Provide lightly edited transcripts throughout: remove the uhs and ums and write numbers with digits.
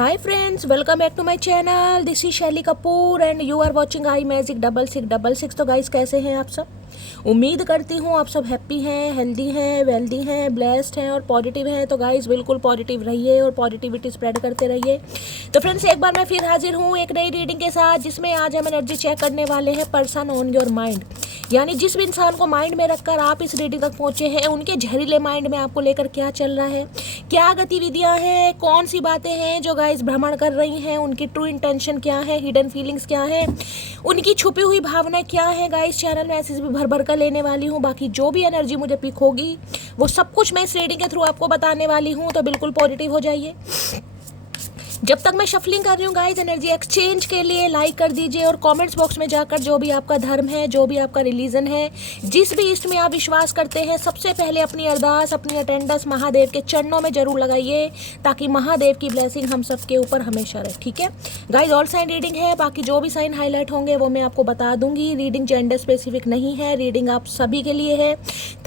Hi friends, welcome back to my channel. This is शैली Kapoor and you are watching I magic 6666। तो guys कैसे हैं आप सब? उम्मीद करती हूँ आप सब हैप्पी हैं, हेल्दी हैं, वेल्दी हैं, ब्लेस्ड हैं और पॉजिटिव हैं। तो गाइस बिल्कुल पॉजिटिव रहिए और पॉजिटिविटी स्प्रेड करते रहिए। तो फ्रेंड्स एक बार मैं फिर हाजिर हूँ एक नई रीडिंग के साथ, जिसमें आज हम एनर्जी चेक करने वाले हैं पर्सन ऑन योर माइंड। यानी जिस भी इंसान को माइंड में रखकर आप इस रीडिंग तक पहुँचे हैं, उनके जहरीले माइंड में आपको लेकर क्या चल रहा है, क्या गतिविधियाँ हैं, कौन सी बातें हैं जो गाइस भ्रमण कर रही हैं, उनकी ट्रू इंटेंशन क्या है, हिडन फीलिंग्स क्या है, उनकी छुपी हुई भावना क्या है। गाइस चैनल में ऐसे भी भर भर कर लेने वाली हूँ। बाकी जो भी एनर्जी मुझे पिक होगी वो सब कुछ मैं इस रीडिंग के थ्रू आपको बताने वाली हूँ। तो बिल्कुल पॉजिटिव हो जाइए। जब तक मैं शफलिंग कर रही हूँ गाइस, एनर्जी एक्सचेंज के लिए लाइक कर दीजिए और कमेंट्स बॉक्स में जाकर जो भी आपका धर्म है, जो भी आपका रिलीजन है, जिस भी इष्ट में आप विश्वास करते हैं, सबसे पहले अपनी अरदास, अपनी अटेंडेंस महादेव के चरणों में जरूर लगाइए, ताकि महादेव की ब्लेसिंग हम सबके ऊपर हमेशा रहे। ठीक है गाइस, ऑल साइन रीडिंग है। बाकी जो भी साइन हाईलाइट होंगे वो मैं आपको बता दूंगी। रीडिंग जेंडर स्पेसिफिक नहीं है, रीडिंग आप सभी के लिए है।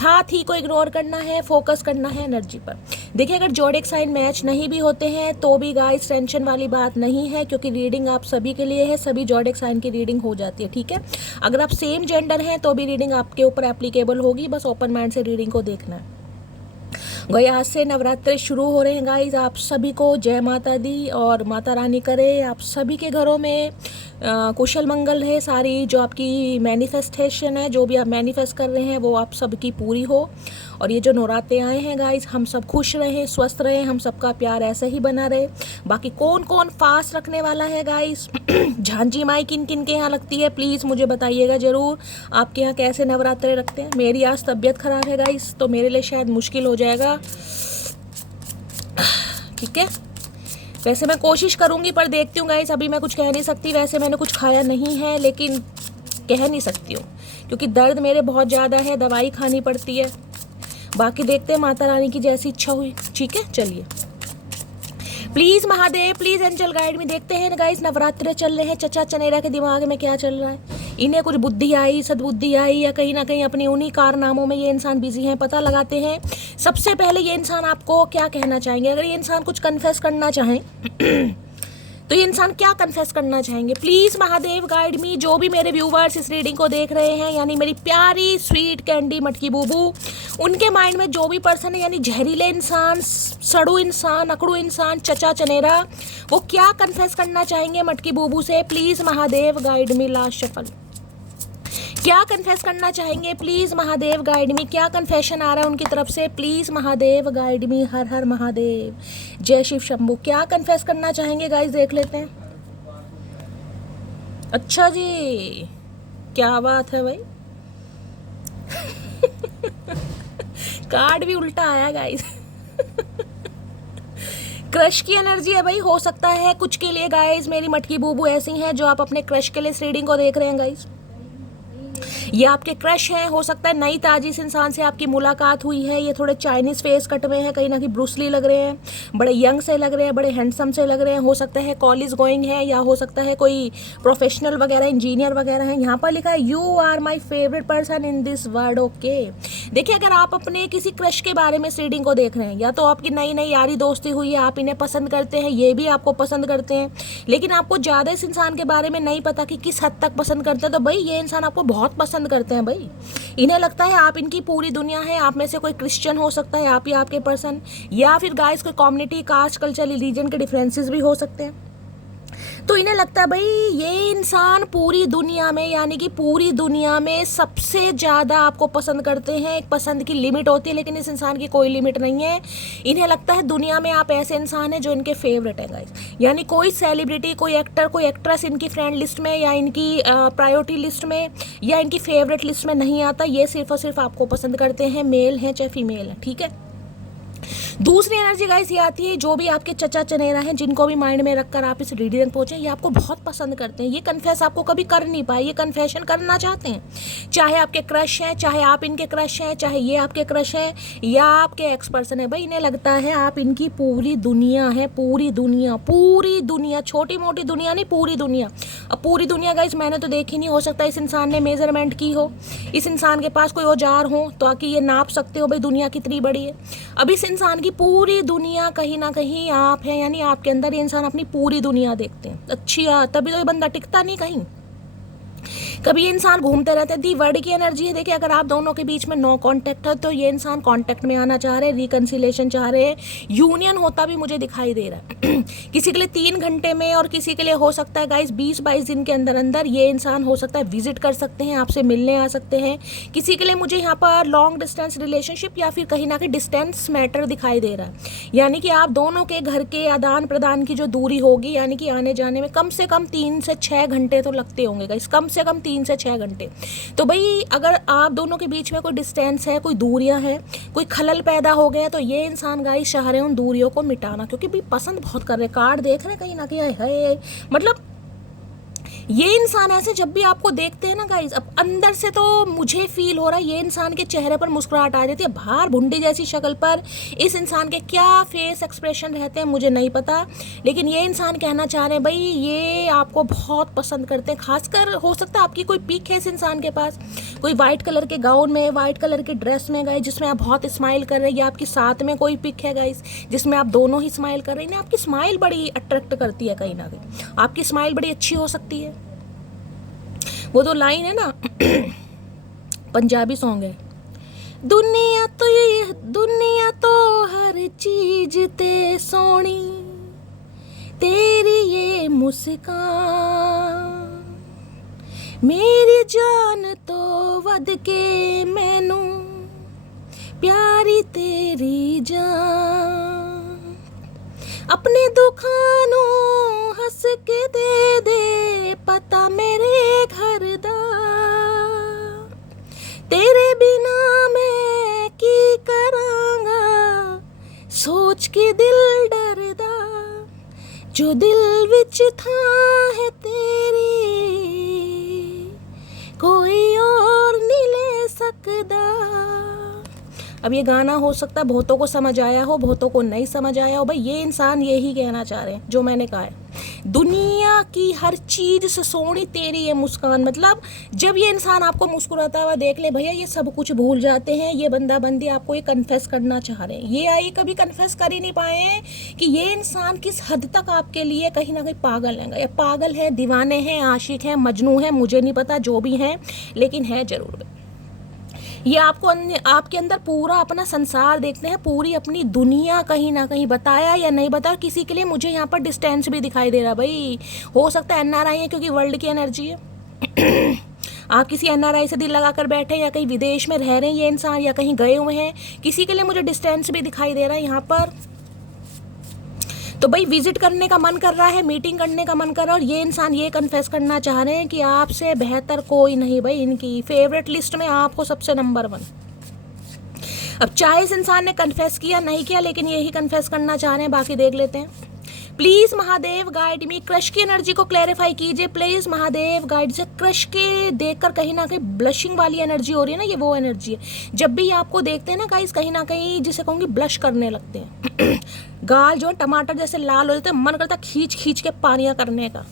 साथ ही को इग्नोर करना है, फोकस करना है एनर्जी पर। देखिए अगर जोडिक साइन मैच नहीं भी होते हैं तो भी गाइस टेंशन वाली बात नहीं है, क्योंकि रीडिंग आप सभी के लिए है, सभी जोडिक साइन की रीडिंग हो जाती है। ठीक है, अगर आप सेम जेंडर हैं तो भी रीडिंग आपके ऊपर एप्लीकेबल होगी, बस ओपन माइंड से रीडिंग को देखना है। गई आज से नवरात्रे शुरू हो रहे हैं गाइस, आप सभी को जय माता दी और माता रानी करे आप सभी के घरों में कुशल मंगल रहे। सारी जो आपकी मैनिफेस्टेशन है, जो भी आप मैनिफेस्ट कर रहे हैं, वो आप सबकी पूरी हो। और ये जो नवरात्रे आए हैं गाइस, हम सब खुश रहें, स्वस्थ रहें, हम सबका प्यार ऐसे ही बना रहे। बाकी कौन कौन फास्ट रखने वाला है गाइस झांझी माई किन किन के यहाँ लगती है, प्लीज़ मुझे बताइएगा ज़रूर। आपके यहाँ कैसे नवरात्रे रखते हैं? मेरी आज तबीयत ख़राब है गाइस, तो मेरे लिए शायद मुश्किल हो जाएगा। ठीक है, वैसे मैं कोशिश करूँगी, पर देखती हूँ गाइस, अभी मैं कुछ कह नहीं सकती। वैसे मैंने कुछ खाया नहीं है, लेकिन कह नहीं सकती हूँ क्योंकि दर्द मेरे बहुत ज़्यादा है, दवाई खानी पड़ती है। बाकी देखते हैं माता रानी की जैसी इच्छा हुई। ठीक है, चलिए please Mahadev, please angel guide में। देखते हैं गाइस नवरात्रे चल रहे हैं, चचा चनेरा के दिमाग में क्या चल रहा है। इन्हें कुछ बुद्धि आई, सद्बुद्धि आई, या कहीं ना कहीं अपनी उन्हीं कारनामों में ये इंसान बिजी हैं। पता लगाते हैं सबसे पहले ये इंसान आपको क्या कहना चाहेंगे। अगर ये इंसान कुछ कन्फेस करना चाहें तो ये इंसान क्या कन्फेस करना चाहेंगे? प्लीज़ महादेव गाइड मी। जो भी मेरे व्यूवर्स इस रीडिंग को देख रहे हैं, यानी मेरी प्यारी स्वीट कैंडी मटकी बूबू, उनके माइंड में जो भी पर्सन है, यानी जहरीले इंसान, सड़ू इंसान, अकड़ू इंसान, चचा चनेरा, वो क्या कन्फेस करना चाहेंगे मटकी बूबू से? Please Mahadev guide me. Last shuffle क्या कन्फेस करना चाहेंगे? Please Mahadev guide me. क्या कन्फेशन आ रहा है उनकी तरफ से? Please Mahadev guide me. Har Har Mahadev, जय शिव शंभू। क्या कन्फेस करना चाहेंगे गाइस, देख लेते हैं। अच्छा जी, क्या बात है भाई कार्ड भी उल्टा आया गाइस क्रश की एनर्जी है भाई। हो सकता है कुछ के लिए गाइस मेरी मटकी बूबू ऐसी हैं जो आप अपने क्रश के लिए इस रीडिंग को देख रहे हैं गाइस। ये आपके क्रश हैं, हो सकता है नई ताजी इस इंसान से आपकी मुलाकात हुई है। ये थोड़े चाइनीज फेस कट में है, कहीं ना कहीं ब्रूसली लग रहे हैं, बड़े यंग से लग रहे हैं, बड़े हैंडसम से लग रहे हैं। हो सकता है कॉलेज गोइंग है, या हो सकता है कोई प्रोफेशनल वगैरह, इंजीनियर वगैरह है। यहाँ पर लिखा है you are my favourite person in this world. Okay, देखिए अगर आप अपने किसी क्रश के बारे में इस रीडिंग को देख रहे हैं, या तो आपकी नई नई यारी दोस्ती हुई है, आप इन्हें पसंद करते हैं, ये भी आपको पसंद करते हैं, लेकिन आपको ज़्यादा इस इंसान के बारे में नहीं पता कि किस हद तक पसंद करते हैं, तो भाई ये इंसान आपको बहुत पसंद करते हैं भाई। इन्हें लगता है आप इनकी पूरी दुनिया है। आप में से कोई क्रिश्चियन हो सकता है, आप या आपके पर्सन, या फिर गाइस कोई कम्युनिटी, कास्ट, कल्चर, रिलीजन के डिफरेंसेस भी हो सकते हैं। तो इन्हें लगता है भाई ये इंसान पूरी दुनिया में, यानी कि पूरी दुनिया में सबसे ज़्यादा आपको पसंद करते हैं। एक पसंद की लिमिट होती है, लेकिन इस इंसान की कोई लिमिट नहीं है। इन्हें लगता है दुनिया में आप ऐसे इंसान हैं जो इनके फेवरेट हैं गाइस। यानी कोई सेलिब्रिटी, कोई एक्टर, कोई एक्ट्रेस इनकी फ्रेंड लिस्ट में, या इनकी प्रायोरिटी लिस्ट में, या इनकी फेवरेट लिस्ट में नहीं आता। ये सिर्फ और सिर्फ आपको पसंद करते हैं, मेल हैं चाहे फीमेल है। ठीक है, दूसरी एनर्जी गाइस ये आती है, जो भी आपके चचा चनेरा हैं, जिनको भी माइंड में रखकर आप इस रीडिंग पहुंचे, ये आपको बहुत पसंद करते हैं। ये कन्फेस आपको कभी कर नहीं पाए, ये कन्फेशन करना चाहते हैं। चाहे आपके क्रश हैं, चाहे आप इनके क्रश हैं, चाहे ये आपके क्रश हैं, या आपके एक्स पर्सन है, भाई इन्हें लगता है आप इनकी पूरी दुनिया है। पूरी दुनिया, पूरी दुनिया, छोटी मोटी दुनिया नहीं, पूरी दुनिया। अब पूरी दुनिया गाइस मैंने तो देखी नहीं, हो सकता है इस इंसान ने मेजरमेंट की हो, इस इंसान के पास कोई औजार हो ताकि ये नाप सकते हो भाई दुनिया कितनी बड़ी है। अब इस इंसान की पूरी दुनिया कहीं ना कहीं आप है, यानी आपके अंदर ये इंसान अपनी पूरी दुनिया देखते हैं। अच्छी तभी तो ये बंदा टिकता नहीं कहीं। कभी ये इंसान घूमते रहते हैं। दी वर्ड की एनर्जी है। देखिए, अगर आप दोनों के बीच में नो कांटेक्ट है तो ये इंसान कांटेक्ट में आना चाह रहे हैं, रिकंसिलेशन चाह रहे हैं, यूनियन होता भी मुझे दिखाई दे रहा है। किसी के लिए 3 घंटे में और किसी के लिए हो सकता है गाइस 20-22 दिन के अंदर अंदर ये इंसान हो सकता है विजिट कर सकते हैं, आपसे मिलने आ सकते हैं। किसी के लिए मुझे यहाँ पर लॉन्ग डिस्टेंस रिलेशनशिप या फिर कहीं ना कहीं डिस्टेंस मैटर दिखाई दे रहा है, यानी कि आप दोनों के घर के आदान प्रदान की जो दूरी होगी, यानी कि आने जाने में कम से कम 3 से 6 घंटे तो लगते होंगे गाइस, कम से कम 3 से 6 घंटे। तो भाई अगर आप दोनों के बीच में कोई डिस्टेंस है, कोई दूरियां हैं, कोई खलल पैदा हो गया, तो ये इंसान गाइस चाह रहे हैं उन दूरियों को मिटाना, क्योंकि भाई पसंद बहुत कर रहे हैं। कार्ड देख रहे हैं कहीं ना कहीं है, मतलब ये इंसान ऐसे जब भी आपको देखते हैं ना गाइज, अब अंदर से तो मुझे फील हो रहा है ये इंसान के चेहरे पर मुस्कुराहट आ जाती है। बाहर भुंडी जैसी शक्ल पर इस इंसान के क्या फेस एक्सप्रेशन रहते हैं मुझे नहीं पता, लेकिन ये इंसान कहना चाह रहे हैं भाई ये आपको बहुत पसंद करते हैं। खासकर हो सकता है आपकी कोई पिक है इस इंसान के पास, कोई वाइट कलर के गाउन में, वाइट कलर के ड्रेस में गाइज, जिसमें आप बहुत स्माइल कर रहे हैं, या आपकी साथ में कोई पिक है गाइज जिसमें आप दोनों ही स्माइल कर रहे हैं। आपकी स्माइल बड़ी अट्रैक्ट करती है, कहीं ना कहीं आपकी स्माइल बड़ी अच्छी हो सकती है। वो तो लाइन है ना, पंजाबी सॉन्ग है, दुनिया तो हर चीज ते सोनी, तेरी ये मुस्कान, मेरी जान तो वध के मैनू प्यारी तेरी जान, अपने दुखानों हंस के दे पता मेरे घर दा, तेरे बिना मैं की करांगा, सोच के दिल डरदा, जो दिल विच था है तेरी, कोई और नहीं ले सकदा। अब ये गाना हो सकता है बहुतों को समझ आया हो, बहुतों को नहीं समझ आया हो। भाई ये इंसान यही कहना चाह रहे हैं जो मैंने कहा है, दुनिया की हर चीज से सोनी तेरी ये मुस्कान। मतलब जब ये इंसान आपको मुस्कुराता हुआ देख ले भैया, ये सब कुछ भूल जाते हैं। ये बंदा बंदी आपको ये कन्फेस करना चाह रहे हैं, ये आई कभी कन्फेस कर ही नहीं पाए हैं कि ये इंसान किस हद तक आपके लिए कहीं ना कहीं पागल है, या पागल है, दीवाने हैं, आशिक है, मजनू है, मुझे नहीं पता, जो भी हैं, लेकिन है जरूर। ये आपको आपके अंदर पूरा अपना संसार देखते हैं, पूरी अपनी दुनिया कहीं ना कहीं, बताया या नहीं बताया। किसी के लिए मुझे यहाँ पर डिस्टेंस भी दिखाई दे रहा भाई, हो सकता है एनआरआई है, क्योंकि वर्ल्ड की एनर्जी है। आप किसी एनआरआई से दिल लगा कर बैठे, या कहीं विदेश में रह रहे हैं ये इंसान, या कहीं गए हुए हैं। किसी के लिए मुझे डिस्टेंस भी दिखाई दे रहा है यहाँ पर। तो भाई विजिट करने का मन कर रहा है, मीटिंग करने का मन कर रहा है, और ये इंसान ये कन्फेस करना चाह रहे हैं कि आपसे बेहतर कोई नहीं भाई, इनकी फेवरेट लिस्ट में आपको सबसे नंबर 1। अब चाहे इस इंसान ने कन्फेस किया नहीं किया, लेकिन यही कन्फेस करना चाह रहे हैं। बाकी देख लेते हैं। Please Mahadev guide me, crush की एनर्जी को क्लैरिफाई कीजिए प्लीज महादेव गाइड से। क्रश के देखकर कहीं ना कहीं ब्लशिंग वाली एनर्जी हो रही है ना, ये वो एनर्जी है। जब भी आपको देखते हैं ना गाइस, कहीं ना कहीं जिसे कहूँगी ब्लश करने लगते हैं। गाल जो है टमाटर जैसे लाल हो जाते हैं, मन करता है खींच खींच के पानियां करने का।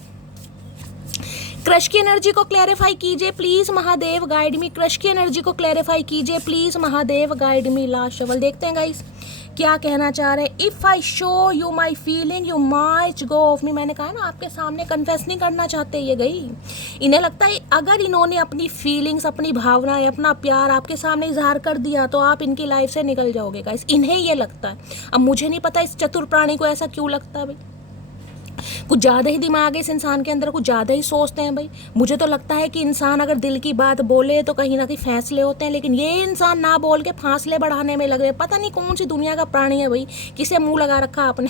क्रश की एनर्जी को क्लैरिफाई कीजिए please Mahadev guide me, crush की एनर्जी को क्लैरिफाई कीजिए please Mahadev guide me. Last shovel देखते हैं गाइस क्या कहना चाह रहे हैं। If I show you my feeling you might go of me. मैंने कहा ना आपके सामने कन्फेस नहीं करना चाहते ये गई, इन्हें लगता है अगर इन्होंने अपनी फीलिंग्स, अपनी भावनाएं, अपना प्यार आपके सामने इजहार कर दिया तो आप इनकी लाइफ से निकल जाओगे गाइस, इन्हें ये लगता है। अब मुझे नहीं पता इस चतुर प्राणी को ऐसा क्यों लगता है भाई, कुछ ज़्यादा ही दिमाग है इस इंसान के अंदर, कुछ ज़्यादा ही सोचते हैं भाई। मुझे तो लगता है कि इंसान अगर दिल की बात बोले तो कहीं ना कहीं फैसले होते हैं, लेकिन ये इंसान ना बोल के फासले बढ़ाने में लग रहे। पता नहीं कौन सी दुनिया का प्राणी है भाई, किसे मुंह लगा रखा आपने।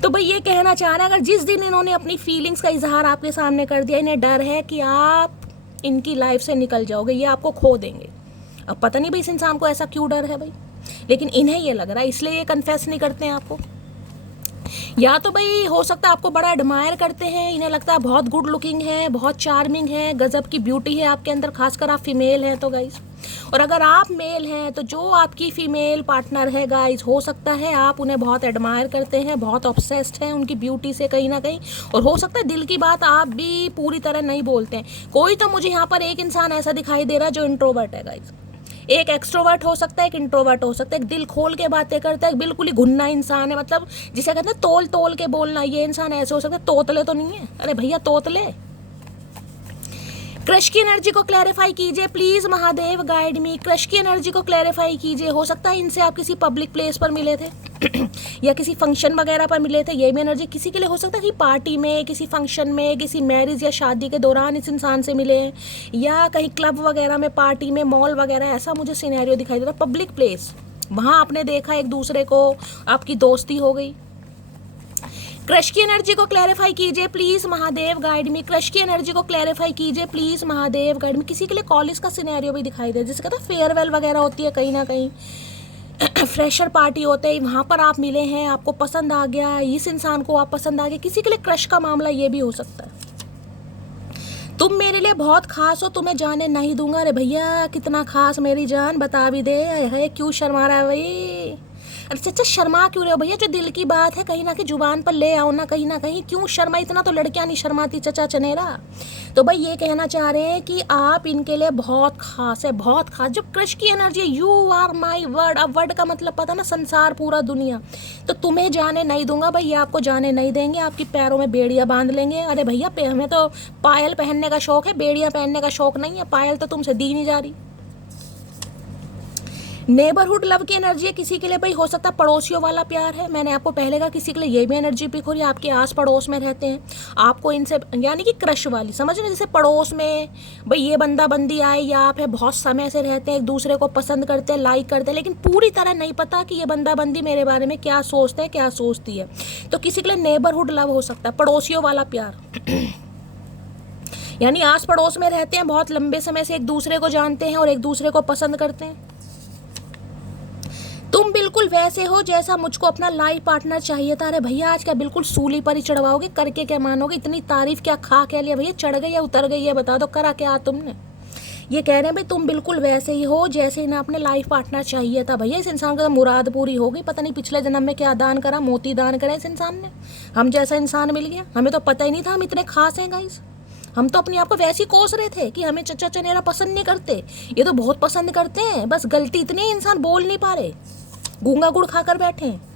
तो भाई ये कहना चाह रहे हैं अगर जिस दिन इन्होंने अपनी फीलिंग्स का इजहार आपके सामने कर दिया, इन्हें डर है कि आप इनकी लाइफ से निकल जाओगे, ये आपको खो देंगे। अब पता नहीं भाई इस इंसान को ऐसा क्यों डर है भाई, लेकिन इन्हें ये लग रहा है, इसलिए ये कन्फेस नहीं करते हैं आपको। या तो भाई हो सकता है आपको बड़ा एडमायर करते हैं, इन्हें लगता है बहुत गुड लुकिंग है, बहुत चार्मिंग है, गजब की ब्यूटी है आपके अंदर, खासकर आप फीमेल हैं तो गाइस। और अगर आप मेल हैं तो जो आपकी फीमेल पार्टनर है गाइस, हो सकता है आप उन्हें बहुत एडमायर करते हैं, बहुत ऑब्सेस्ड हैं उनकी ब्यूटी से कहीं ना कहीं। और हो सकता है दिल की बात आप भी पूरी तरह नहीं बोलते हैं। कोई तो मुझे यहाँ पर एक इंसान ऐसा दिखाई दे रहा है जो इंट्रोवर्ट है गाइस, एक एक्सट्रोवर्ट हो सकता है, एक इंट्रोवर्ट हो सकता है, एक दिल खोल के बातें करता है, एक बिल्कुल ही घुन्ना इंसान है, मतलब जिसे कहते हैं तोल तोल के बोलना, ये इंसान ऐसे हो सकता है। तोतले तो नहीं है, अरे भैया तोतले। क्रश की एनर्जी को क्लैरिफाई कीजिए please Mahadev, guide me. Crush की एनर्जी को क्लैरिफाई कीजिए। हो सकता है इनसे आप किसी पब्लिक प्लेस पर मिले थे या किसी फंक्शन वगैरह पर मिले थे, ये भी एनर्जी किसी के लिए हो सकता है कि पार्टी में, किसी फंक्शन में, किसी मैरिज या शादी के दौरान इस इंसान से मिले हैं, या कहीं क्लब वगैरह में, पार्टी में, मॉल वगैरह, ऐसा मुझे सिनेरियो दिखाई दे रहा है। पब्लिक प्लेस, वहाँ आपने देखा एक दूसरे को, आपकी दोस्ती हो गई। क्रश की एनर्जी को क्लैरिफाई कीजिए please Mahadev, guide me. Crush की एनर्जी को क्लैरिफाई कीजिए प्लीज महादेव, गाइड मी। किसी के लिए कॉलेज का सिनेरियो भी दिखाई दे, जिससे कहता है फेयरवेल वगैरह होती है कहीं ना कहीं, फ्रेशर पार्टी होते हैं, वहाँ पर आप मिले हैं, आपको पसंद आ गया, इस इंसान को आप पसंद आ गए। किसी के लिए क्रश का मामला ये भी हो सकता है। तुम मेरे लिए बहुत खास हो, तुम्हें जाने नहीं दूंगा। अरे भैया कितना खास मेरी जान, बता भी दे। है क्यों शर्मा रहा है भाई? अरे चचा शर्मा क्यों रहे हो भैया? जो दिल की बात है कहीं ना कहीं जुबान पर ले आओ ना, कहीं ना कहीं। क्यों शर्मा? इतना तो लड़कियां नहीं शर्माती चचा चनेरा। तो भाई ये कहना चाह रहे हैं कि आप इनके लिए बहुत खास है, बहुत खास। जो क्रश की energy, you are my word. अब वर्ड का मतलब पता ना, संसार, पूरा दुनिया। तो तुम्हें जाने नहीं दूंगा भाई, ये आपको जाने नहीं देंगे, आपकी पैरों में बेड़ियां बांध लेंगे। अरे भैया हमें तो पायल पहनने का शौक है, बेड़ियां पहनने का शौक नहीं है। पायल तो तुमसे दी नहीं जा रही। नेबरहुड लव की एनर्जी है किसी के लिए भाई, हो सकता है पड़ोसियों वाला प्यार है। मैंने आपको पहले कहा किसी के लिए ये भी एनर्जी पिक हो रही है, आपके आस पड़ोस में रहते हैं, आपको इनसे यानी कि क्रश वाली, समझ रहे, जैसे पड़ोस में भाई ये बंदा बंदी आए या आप है, बहुत समय से रहते हैं, एक दूसरे को पसंद करते हैं, लाइक करते हैं, लेकिन पूरी तरह नहीं पता कि ये बंदा बंदी मेरे बारे में क्या सोचते हैं, क्या सोचती है। तो किसी के लिए नेबरहुड लव हो सकता है, पड़ोसियों वाला प्यार यानी आस पड़ोस में रहते हैं, बहुत लंबे समय से एक दूसरे को जानते हैं और एक दूसरे को पसंद करते हैं। तुम बिल्कुल वैसे हो जैसा मुझको अपना लाइफ पार्टनर चाहिए था। अरे भैया आज क्या बिल्कुल सूली पर ही चढ़वाओगे? करके क्या मानोगे? इतनी तारीफ क्या खा क्या लिया भैया? चढ़ गई या उतर गई है बता दो, करा क्या तुमने? ये कह रहे हैं भाई तुम बिल्कुल वैसे ही हो जैसे इन्हें अपने लाइफ पार्टनर चाहिए था। भैया इस इंसान का तो मुराद पूरी हो गई। पता नहीं पिछले जन्म में क्या दान करा, मोती दान करे इस इंसान ने, हम जैसा इंसान मिल गया। हमें तो पता ही नहीं था हम इतने खास हैं गाइस। हम तो अपने आप को वैसे ही कोस रहे थे कि हमें चचा चनेरा पसंद नहीं करते, ये तो बहुत पसंद करते हैं। बस गलती इतनी है इंसान बोल नहीं पा रहे, गूंगा गुड़ खाकर बैठे हैं।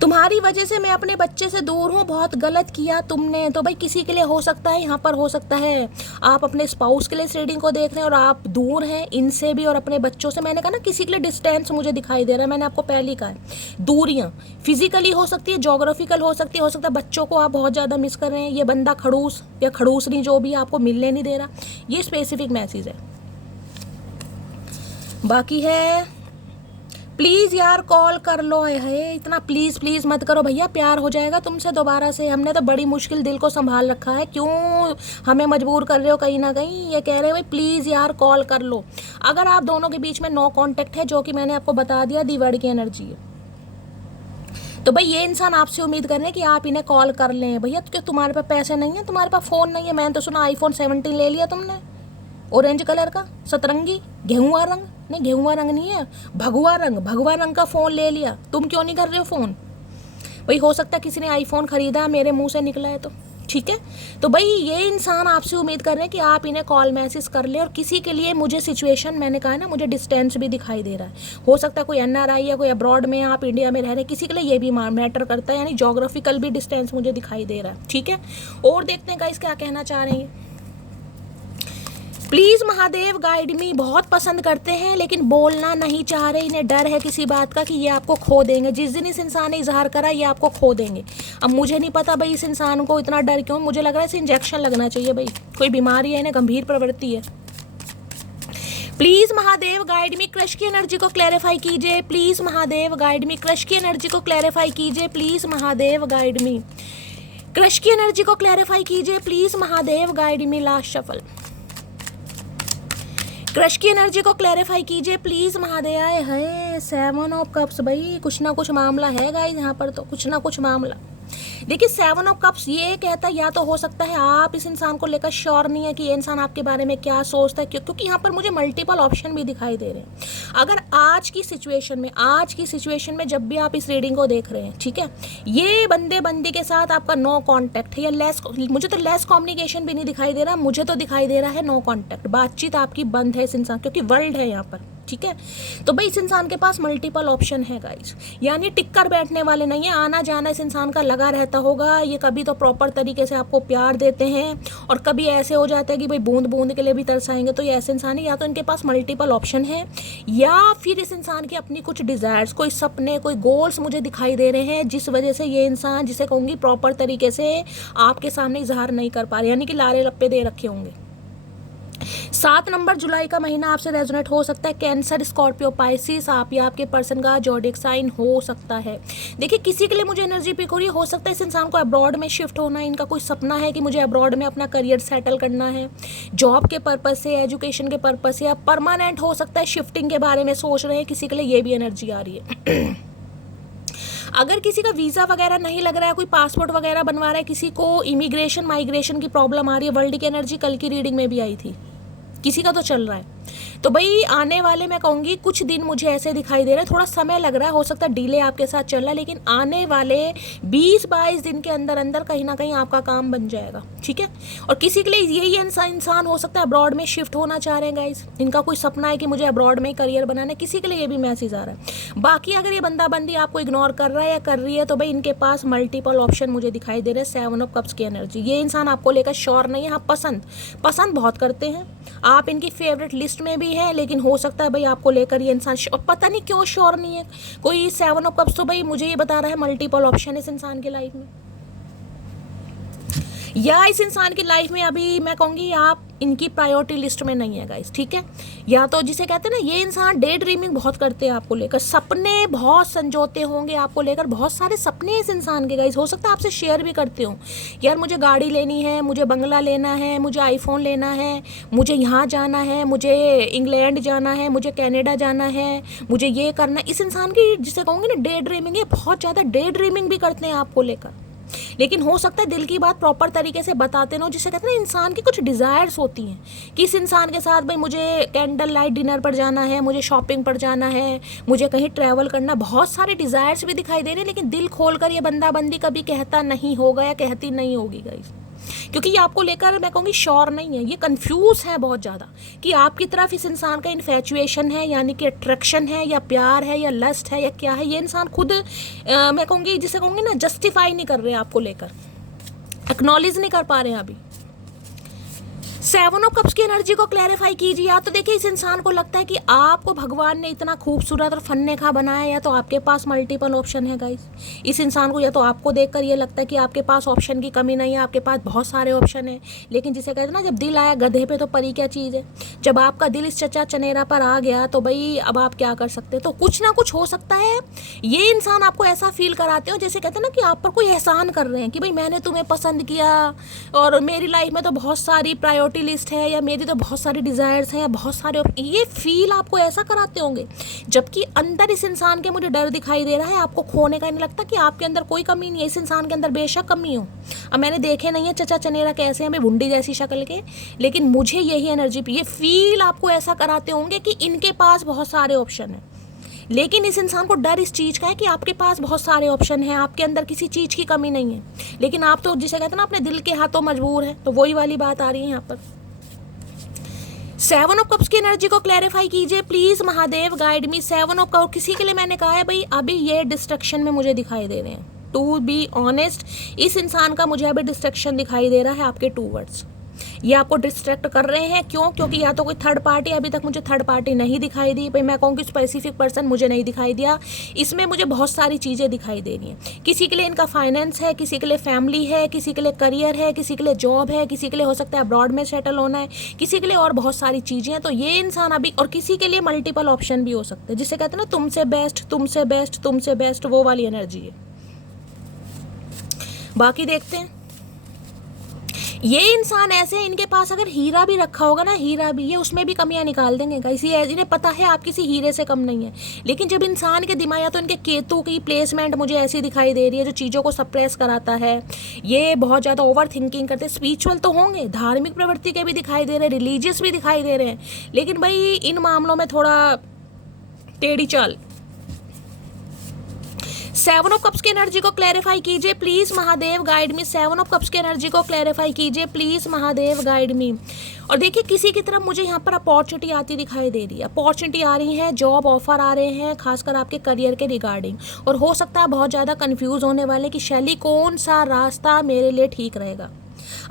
तुम्हारी वजह से मैं अपने बच्चे से दूर हूँ, बहुत गलत किया तुमने। तो भाई किसी के लिए हो सकता है, यहाँ पर हो सकता है आप अपने स्पाउस के लिए इस रीडिंग को देख रहे हैं और आप दूर हैं इनसे भी और अपने बच्चों से। मैंने कहा ना किसी के लिए डिस्टेंस मुझे दिखाई दे रहा है, मैंने आपको पहले ही कहा है। दूरियाँ फिजिकली हो सकती है, जोग्राफिकल हो सकती है, हो सकता है बच्चों को आप बहुत ज़्यादा मिस कर रहे हैं, ये बंदा खड़ूस या खड़ूसनी जो भी आपको मिलने नहीं दे रहा, ये स्पेसिफिक मैसेज है। बाकी है प्लीज़ यार कॉल कर लो। है इतना प्लीज़ प्लीज़ मत करो भैया, प्यार हो जाएगा तुमसे दोबारा से। हमने तो बड़ी मुश्किल दिल को संभाल रखा है, क्यों हमें मजबूर कर रहे हो कहीं ना कहीं? ये कह रहे हो भाई प्लीज़ यार कॉल कर लो। अगर आप दोनों के बीच में नो कॉन्टेक्ट है, जो कि मैंने आपको बता दिया दी वर्ड की एनर्जी है, तो भाई ये इंसान आपसे उम्मीद कर रहे हैं कि आप इन्हें कॉल कर लें। भैया क्यों तुम्हारे पास पैसे नहीं है, तुम्हारे पास फ़ोन नहीं है? मैंने तो सुना आईफोन 17 ले लिया तुमने, ऑरेंज कलर का, सतरंगी, गेहुआ रंग, नहीं गेहुआ रंग नहीं है, भगवा रंग का फ़ोन ले लिया। तुम क्यों नहीं कर रहे हो फ़ोन? भाई हो सकता है किसी ने आईफोन ख़रीदा, मेरे मुंह से निकला है तो ठीक है। तो भाई ये इंसान आपसे उम्मीद कर रहे हैं कि आप इन्हें कॉल मैसेज कर लें। और किसी के लिए मुझे सिचुएशन, मैंने कहा ना मुझे डिस्टेंस भी दिखाई दे रहा है। हो सकता है कोई NRI या कोई अब्रॉड में, आप इंडिया में रह रहे हैं, किसी के लिए ये भी मैटर करता है, यानी जोग्राफिकल भी डिस्टेंस मुझे दिखाई दे रहा है। ठीक है, और देखते हैं गाइस क्या कहना चाह रहे हैं। प्लीज़ महादेव गाइड मी। बहुत पसंद करते हैं लेकिन बोलना नहीं चाह रहे, इन्हें डर है किसी बात का कि ये आपको खो देंगे। जिस दिन इस इंसान ने इजहार करा ये आपको खो देंगे। अब मुझे नहीं पता भाई इस इंसान को इतना डर क्यों, मुझे लग रहा है इसे इंजेक्शन लगना चाहिए भाई, कोई बीमारी है, इन्हें गंभीर प्रवृत्ति है। Please Mahadev guide me. Crush की एनर्जी को क्लैरिफाई कीजिए please Mahadev guide me. Crush की एनर्जी को क्लैरिफाई कीजिए please Mahadev guide me. Crush की एनर्जी को क्लैरिफाई कीजिए please Mahadev guide me. Last shuffle. Crush की एनर्जी को क्लैरिफाई कीजिए प्लीज़ महादेव। है है 7 ऑफ कप्स। भाई कुछ ना कुछ मामला है गाइस यहाँ पर, तो कुछ ना कुछ मामला। देखिए 7 ऑफ कप्स ये कहता है या तो हो सकता है आप इस इंसान को लेकर श्योर नहीं है कि ये इंसान आपके बारे में क्या सोचता है, क्योंकि यहाँ पर मुझे मल्टीपल ऑप्शन भी दिखाई दे रहे हैं। अगर आज की सिचुएशन में जब भी आप इस रीडिंग को देख रहे हैं, ठीक है, ये बंदे बंदी के साथ आपका नो कॉन्टैक्ट है या लेस, मुझे तो लेस कम्युनिकेशन भी नहीं दिखाई दे रहा, मुझे तो दिखाई दे रहा है नो कॉन्टैक्ट, बातचीत आपकी बंद है इस इंसान, क्योंकि वर्ल्ड है यहाँ पर, ठीक है। तो भाई इस इंसान के पास मल्टीपल ऑप्शन है गाइस, यानी टिक कर बैठने वाले नहीं है, आना जाना इस इंसान का लगा रहता होगा। ये कभी तो प्रॉपर तरीके से आपको प्यार देते हैं और कभी ऐसे हो जाता है कि भाई बूंद बूंद के लिए भी तरसाएंगे। तो ये ऐसे इंसान है, या तो इनके पास मल्टीपल ऑप्शन है, या फिर इस इंसान की अपनी कुछ डिज़ायर्स, कोई सपने, कोई गोल्स मुझे दिखाई दे रहे हैं, जिस वजह से ये इंसान, जिसे कहूँगी प्रॉपर तरीके से आपके सामने इजहार नहीं कर पा रहे, यानी कि लारे लप्पे दे रखे होंगे। 7 नंबर जुलाई का महीना आपसे रेजोनेट हो सकता है। कैंसर, स्कॉर्पियो, पाइसिस, आप या आपके पर्सन का जॉडिक साइन हो सकता है। देखिए किसी के लिए मुझे एनर्जी पिक हो रही है, हो सकता है इस इंसान को अब्रॉड में शिफ्ट होना है, इनका कोई सपना है कि मुझे अब्रॉड में अपना करियर सेटल करना है, जॉब के पर्पज से, एजुकेशन के पर्पज से, या परमानेंट हो सकता है शिफ्टिंग के बारे में सोच रहे हैं, किसी के लिए ये भी एनर्जी आ रही है। अगर किसी का वीज़ा वगैरह नहीं लग रहा है, कोई पासपोर्ट वगैरह बनवा रहा है, किसी को इमिग्रेशन माइग्रेशन की प्रॉब्लम आ रही है, वर्ल्ड की एनर्जी कल की रीडिंग में भी आई थी, किसी का तो चल रहा है। तो भाई आने वाले मैं कहूँगी कुछ दिन मुझे ऐसे दिखाई दे रहा है, थोड़ा समय लग रहा है, हो सकता है डिले आपके साथ चल रहा है, लेकिन आने वाले 20-22 दिन के अंदर अंदर कहीं ना कहीं आपका काम बन जाएगा, ठीक है। और किसी के लिए यही इंसान हो सकता है अब्रॉड में शिफ्ट होना चाह रहे हैं गाइस, इनका कोई सपना है कि मुझे अब्रॉड में करियर बनाना है, किसी के लिए ये भी मैसेज आ रहा है। बाकी अगर ये बंदा बंदी आपको इग्नोर कर रहा है या कर रही है, तो भाई इनके पास मल्टीपल ऑप्शन मुझे दिखाई दे रहे हैं। 7 ऑफ कप्स की एनर्जी, ये इंसान आपको लेकर श्योर नहीं है, हाँ पसंद बहुत करते हैं, आप इनकी फेवरेट लिस्ट में भी है, लेकिन हो सकता है भाई आपको लेकर ये इंसान पता नहीं क्यों श्योर नहीं है। कोई 7 ऑफ कप्स तो भाई मुझे ये बता रहा है मल्टीपल ऑप्शन इस इंसान की लाइफ में, या इस इंसान की लाइफ में अभी मैं कहूँगी आप इनकी प्रायोरिटी लिस्ट में नहीं है गाइस, ठीक है। या तो जिसे कहते हैं ना, ये इंसान डे ड्रीमिंग बहुत करते हैं आपको लेकर, सपने बहुत संजोते होंगे आपको लेकर, बहुत सारे सपने इस इंसान के गाइस, हो सकता है आपसे शेयर भी करते हो, यार मुझे गाड़ी लेनी है, मुझे बंगला लेना है, मुझे आईफोन लेना है, मुझे यहाँ जाना है, मुझे इंग्लैंड जाना है, मुझे कनाडा जाना है, मुझे ये करना है। इस इंसान की जिसे कहूँगी ना डे ड्रीमिंग, ये बहुत ज़्यादा डे ड्रीमिंग भी करते हैं आपको लेकर, लेकिन हो सकता है दिल की बात प्रॉपर तरीके से बताते ना, जिसे कहते हैं ना इंसान की कुछ डिज़ायर्स होती हैं कि इस इंसान के साथ भाई मुझे कैंडल लाइट डिनर पर जाना है, मुझे शॉपिंग पर जाना है, मुझे कहीं ट्रैवल करना, बहुत सारे डिज़ायर्स भी दिखाई दे रहे हैं, लेकिन दिल खोल कर ये बंदा बंदी कभी कहता नहीं होगा या कहती नहीं होगी गाइस, क्योंकि ये आपको लेकर मैं कहूँगी श्योर नहीं है, ये कंफ्यूज है बहुत ज़्यादा कि आपकी तरफ इस इंसान का इन्फैचुएशन है, यानी कि अट्रैक्शन है, या प्यार है, या लस्ट है, या क्या है। ये इंसान खुद मैं कहूँगी जिसे कहूँगी ना जस्टिफाई नहीं कर रहे हैं आपको लेकर, एक्नॉलेज नहीं कर पा रहे हैं अभी। 7 ऑफ कप्स की एनर्जी को क्लैरिफाई कीजिए। या तो देखिए इस इंसान को लगता है कि आपको भगवान ने इतना खूबसूरत और फन्ने खा बनाया, या तो आपके पास मल्टीपल ऑप्शन है गाइस। इस इंसान को या तो आपको देखकर ये लगता है कि आपके पास ऑप्शन की कमी नहीं है, आपके पास बहुत सारे ऑप्शन है, लेकिन जिसे कहते हैं ना जब दिल आया गधे पे तो परी क्या चीज़ है। जब आपका दिल इस चचा चनेरा पर आ गया तो भाई अब आप क्या कर सकते हैं। तो कुछ ना कुछ हो सकता है ये इंसान आपको ऐसा फील कराते हो जैसे कहते हैं ना कि आप पर कोई एहसान कर रहे हैं कि भाई मैंने तुम्हें पसंद किया और मेरी लाइफ में तो बहुत सारी प्रायोरिटी लिस्ट है, या मेरी तो बहुत सारी डिज़ायर्स हैं, या बहुत सारे, ये फील आपको ऐसा कराते होंगे, जबकि अंदर इस इंसान के मुझे डर दिखाई दे रहा है, आपको खोने का नहीं लगता कि आपके अंदर कोई कमी नहीं है, इस इंसान के अंदर बेशक कमी हो। अब मैंने देखे नहीं है चचा चनेरा कैसे हैं भाई, भुंडी जैसी शक्ल के, लेकिन मुझे यही एनर्जी, ये फील आपको ऐसा कराते होंगे कि इनके पास बहुत सारे ऑप्शन हैं, लेकिन इस इंसान को डर इस चीज़ का है कि आपके पास बहुत सारे ऑप्शन हैं, आपके अंदर किसी चीज़ की कमी नहीं है, लेकिन आप तो जिसे कहते हैं ना अपने दिल के हाथों मजबूर है। तो वही वाली बात आ रही है यहाँ पर। 7 ऑफ कप्स की एनर्जी को क्लैरिफाई कीजिए please Mahadev, guide me. 7 of cups, किसी के लिए मैंने कहा है भाई अभी ये डिस्ट्रक्शन में मुझे दिखाई दे रहे हैं। टू बी ऑनेस्ट, इस इंसान का मुझे अभी डिस्ट्रक्शन दिखाई दे रहा है आपके टूवर्ड्स, ये आपको डिस्ट्रैक्ट कर रहे हैं। क्यों? क्योंकि या तो कोई थर्ड पार्टी, अभी तक मुझे थर्ड पार्टी नहीं दिखाई दी भाई, मैं कहूँगी स्पेसिफिक पर्सन मुझे नहीं दिखाई दिया, इसमें मुझे बहुत सारी चीज़ें दिखाई दे रही हैं। किसी के लिए इनका फाइनेंस है, किसी के लिए फैमिली है, किसी के लिए करियर है, किसी के लिए जॉब है, किसी के लिए हो सकता है अब्रॉड में सेटल होना है, किसी के लिए और बहुत सारी चीज़ें हैं। तो ये इंसान अभी, और किसी के लिए मल्टीपल ऑप्शन भी हो सकते हैं, जिसे कहते हैं ना तुमसे बेस्ट तुमसे बेस्ट तुमसे बेस्ट, वो वाली एनर्जी है। बाकी देखते हैं। ये इंसान ऐसे हैं, इनके पास अगर हीरा भी रखा होगा ना, हीरा भी, ये उसमें भी कमियां निकाल देंगे गाइस। ये इन्हें पता है आप किसी हीरे से कम नहीं है। लेकिन जब इंसान के दिमाग, या तो इनके केतु की प्लेसमेंट मुझे ऐसी दिखाई दे रही है जो चीज़ों को सप्रेस कराता है, ये बहुत ज़्यादा ओवर थिंकिंग करते हैं। स्पिरिचुअल तो होंगे, धार्मिक प्रवृत्ति के भी दिखाई दे रहे हैं, रिलीजियस भी दिखाई दे रहे हैं, लेकिन भाई इन मामलों में थोड़ा टेढ़ी चाल। 7 ऑफ कप्स की एनर्जी को क्लैरिफाई कीजिए please Mahadev guide me. 7 of cups की एनर्जी को क्लैरिफाई कीजिए प्लीज महादेव गाइड मी। और देखिए किसी की तरफ मुझे यहाँ पर अपॉर्चुनिटी आती दिखाई दे रही है, अपॉर्चुनिटी आ रही है, जॉब ऑफर आ रहे हैं, खासकर आपके करियर के रिगार्डिंग। और हो सकता है बहुत ज़्यादा कंफ्यूज होने वाले कि शैली कौन सा रास्ता मेरे लिए ठीक रहेगा।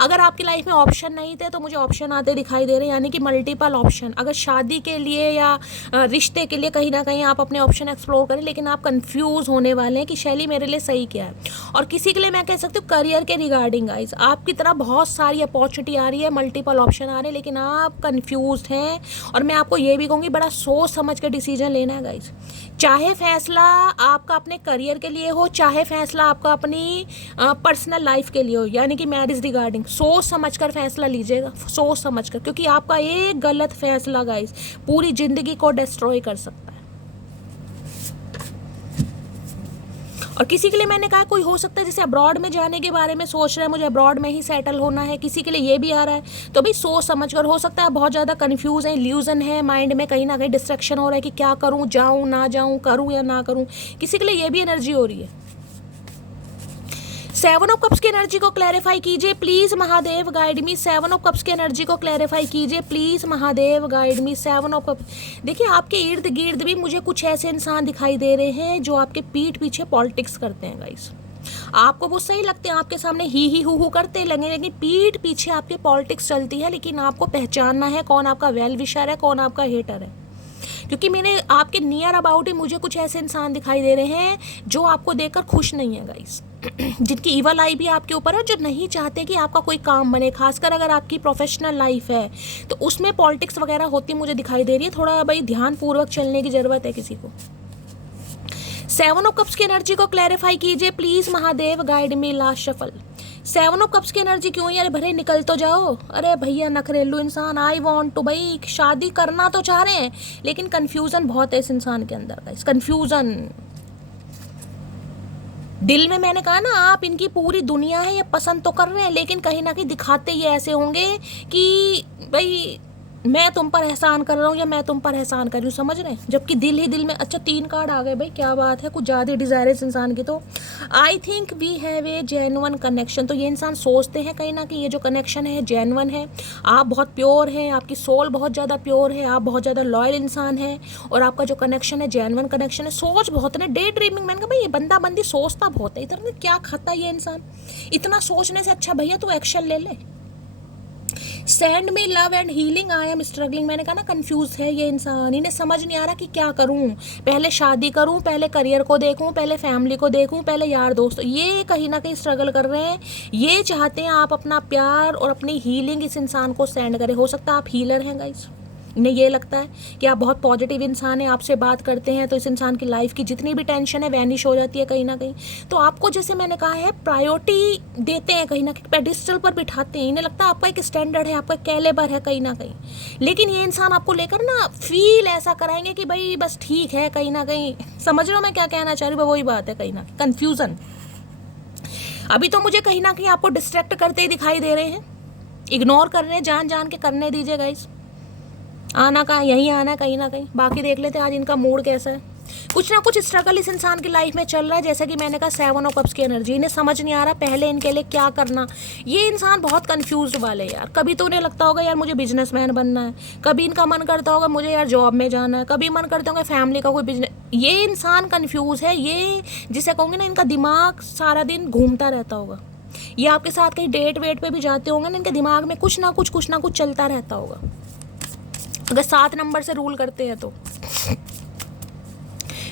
अगर आपकी लाइफ में ऑप्शन नहीं थे तो मुझे ऑप्शन आते दिखाई दे रहे हैं, यानी कि मल्टीपल ऑप्शन। अगर शादी के लिए या रिश्ते के लिए कहीं ना कहीं आप अपने ऑप्शन एक्सप्लोर करें, लेकिन आप कंफ्यूज होने वाले हैं कि शैली मेरे लिए सही क्या है। और किसी के लिए मैं कह सकती हूँ करियर के रिगार्डिंग गाइस, आपकी तरफ बहुत सारी अपॉर्चुनिटी आ रही है, मल्टीपल ऑप्शन आ रहे हैं, लेकिन आप कन्फ्यूज हैं। और मैं आपको ये भी कहूँगी बड़ा सोच समझ के डिसीजन लेना है गाइस। चाहे फैसला आपका अपने करियर के लिए हो, चाहे फैसला आपका अपनी पर्सनल लाइफ के लिए हो, यानी कि मैरिज रिगार्डिंग, सोच समझकर फैसला लीजिएगा, सोच समझकर, क्योंकि आपका एक गलत फैसला गाइस पूरी जिंदगी को डिस्ट्रॉय कर सकता है। और किसी के लिए मैंने कहा कोई हो सकता है जैसे अब्रॉड में जाने के बारे में सोच रहा है, मुझे अब्रॉड में ही सेटल होना है, किसी के लिए ये भी आ रहा है। तो भाई सोच समझ कर, हो सकता है बहुत ज़्यादा कंफ्यूज है, इल्यूजन है, माइंड में कहीं ना कहीं डिस्ट्रैक्शन हो रहा है कि क्या करूँ, जाऊँ ना जाऊँ, करूँ या ना करूँ। किसी के लिए ये भी एनर्जी हो रही है। 7 ऑफ कप्स की एनर्जी को क्लैरिफाई कीजिए please Mahadev guide me. 7 of cups की एनर्जी को क्लैरिफाई कीजिए please Mahadev guide me. 7 of cups. देखिए आपके इर्द गिर्द भी मुझे कुछ ऐसे इंसान दिखाई दे रहे हैं जो आपके पीठ पीछे पॉलिटिक्स करते हैं गाइस। आपको वो सही लगते हैं, आपके सामने ही हु करते लगे, लेकिन पीठ पीछे आपकी पॉलिटिक्स चलती है। लेकिन आपको पहचानना है कौन आपका वेल विशर है, कौन आपका हेटर है। क्योंकि मैंने आपके नियर अबाउट ही मुझे कुछ ऐसे इंसान दिखाई दे रहे हैं जो आपको देखकर खुश नहीं है गाइस, जिनकी ईवल आई भी आपके ऊपर है, जो नहीं चाहते कि आपका कोई काम बने। खासकर अगर आपकी प्रोफेशनल लाइफ है तो उसमें पॉलिटिक्स वगैरह होती मुझे दिखाई दे रही है। थोड़ा भाई ध्यानपूर्वक चलने की जरूरत है किसी को। 7 ऑफ कप्स की एनर्जी को क्लैरिफाई कीजिए please Mahadev guide me. Last shuffle. 7 of cups की एनर्जी क्यों है? अरे भरे निकल तो जाओ। अरे भैया नखरेलू इंसान, आई वॉन्ट टू, भाई शादी करना तो चाह रहे हैं लेकिन कंफ्यूजन बहुत है इस इंसान के अंदर गाइस, कंफ्यूजन। दिल में मैंने कहा ना आप इनकी पूरी दुनिया है, ये पसंद तो कर रहे हैं, लेकिन कहीं ना कहीं दिखाते ये ऐसे होंगे कि भाई मैं तुम पर एहसान कर रहा हूँ या मैं तुम पर एहसान कर रही हूँ, समझ रहे हैं? जबकि दिल ही दिल में। अच्छा 3 कार्ड आ गए भाई, क्या बात है, कुछ ज़्यादा डिजायरस इंसान की। तो I think we have a genuine connection. तो ये इंसान सोचते हैं कहीं ना कहीं ये जो कनेक्शन है जेन्युइन है, आप बहुत प्योर हैं, आपकी सोल बहुत ज़्यादा प्योर है, आप बहुत ज़्यादा लॉयल इंसान है, और आपका जो कनेक्शन है जेन्युइन कनेक्शन है। सोच बहुत है, डे ड्रीमिंग। मैंने कहा भाई ये बंदा बंदी सोचता बहुत है, इधर क्या खाता है ये इंसान, इतना सोचने से अच्छा भैया तू एक्शन ले ले। Send me love and healing, I am struggling. मैंने कहा ना कंफ्यूज है ये इंसान, इन्हें समझ नहीं आ रहा कि क्या करूं, पहले शादी करूं, पहले करियर को देखूं, पहले फैमिली को देखूं, पहले यार दोस्तों। ये कहीं ना कहीं स्ट्रगल कर रहे हैं। ये चाहते हैं आप अपना प्यार और अपनी हीलिंग इस इंसान को सेंड करें। हो सकता है आप हीलर हैं गाइस, इन्हें ये लगता है कि आप बहुत पॉजिटिव इंसान हैं, आपसे बात करते हैं तो इस इंसान की लाइफ की जितनी भी टेंशन है वैनिश हो जाती है कहीं ना कहीं। तो आपको जैसे मैंने कहा है प्रायोरिटी देते हैं, कहीं ना कहीं पेडिस्टल पर बिठाते हैं। इन्हें लगता है आपका एक स्टैंडर्ड है, आपका कैलेबर है कहीं ना कहीं। लेकिन ये इंसान आपको लेकर ना फील ऐसा कराएंगे कि भाई बस ठीक है, कहीं ना कहीं समझ रहे हो मैं क्या कहना चाह रही हूँ। वही बात है, कहीं ना कन्फ्यूजन। अभी तो मुझे कहीं ना कहीं आपको डिस्ट्रैक्ट करते ही दिखाई दे रहे हैं, इग्नोर कर रहे हैं, जान जान के करने दीजिए गाइस। आना कहाँ, यहीं आना है कहीं ना कहीं। बाकी देख लेते हैं आज इनका मूड कैसा है। कुछ ना कुछ स्ट्रगल इस इंसान की लाइफ में चल रहा है। जैसे कि मैंने कहा 7 ऑफ कप्स की एनर्जी, इन्हें समझ नहीं आ रहा पहले इनके लिए क्या करना। ये इंसान बहुत कंफ्यूज्ड वाले यार। कभी तो उन्हें लगता होगा यार मुझे बिजनेसमैन बनना है, कभी इनका मन करता होगा मुझे यार जॉब में जाना है, कभी मन करता होगा फैमिली का कोई बिजनेस। ये इंसान कंफ्यूज है, ये जिसे कहूँगी ना इनका दिमाग सारा दिन घूमता रहता होगा। ये आपके साथ कहीं डेट वेट पे भी जाते होंगे ना, इनके दिमाग में कुछ ना कुछ चलता रहता होगा। अगर 7 नंबर से रूल करते हैं तो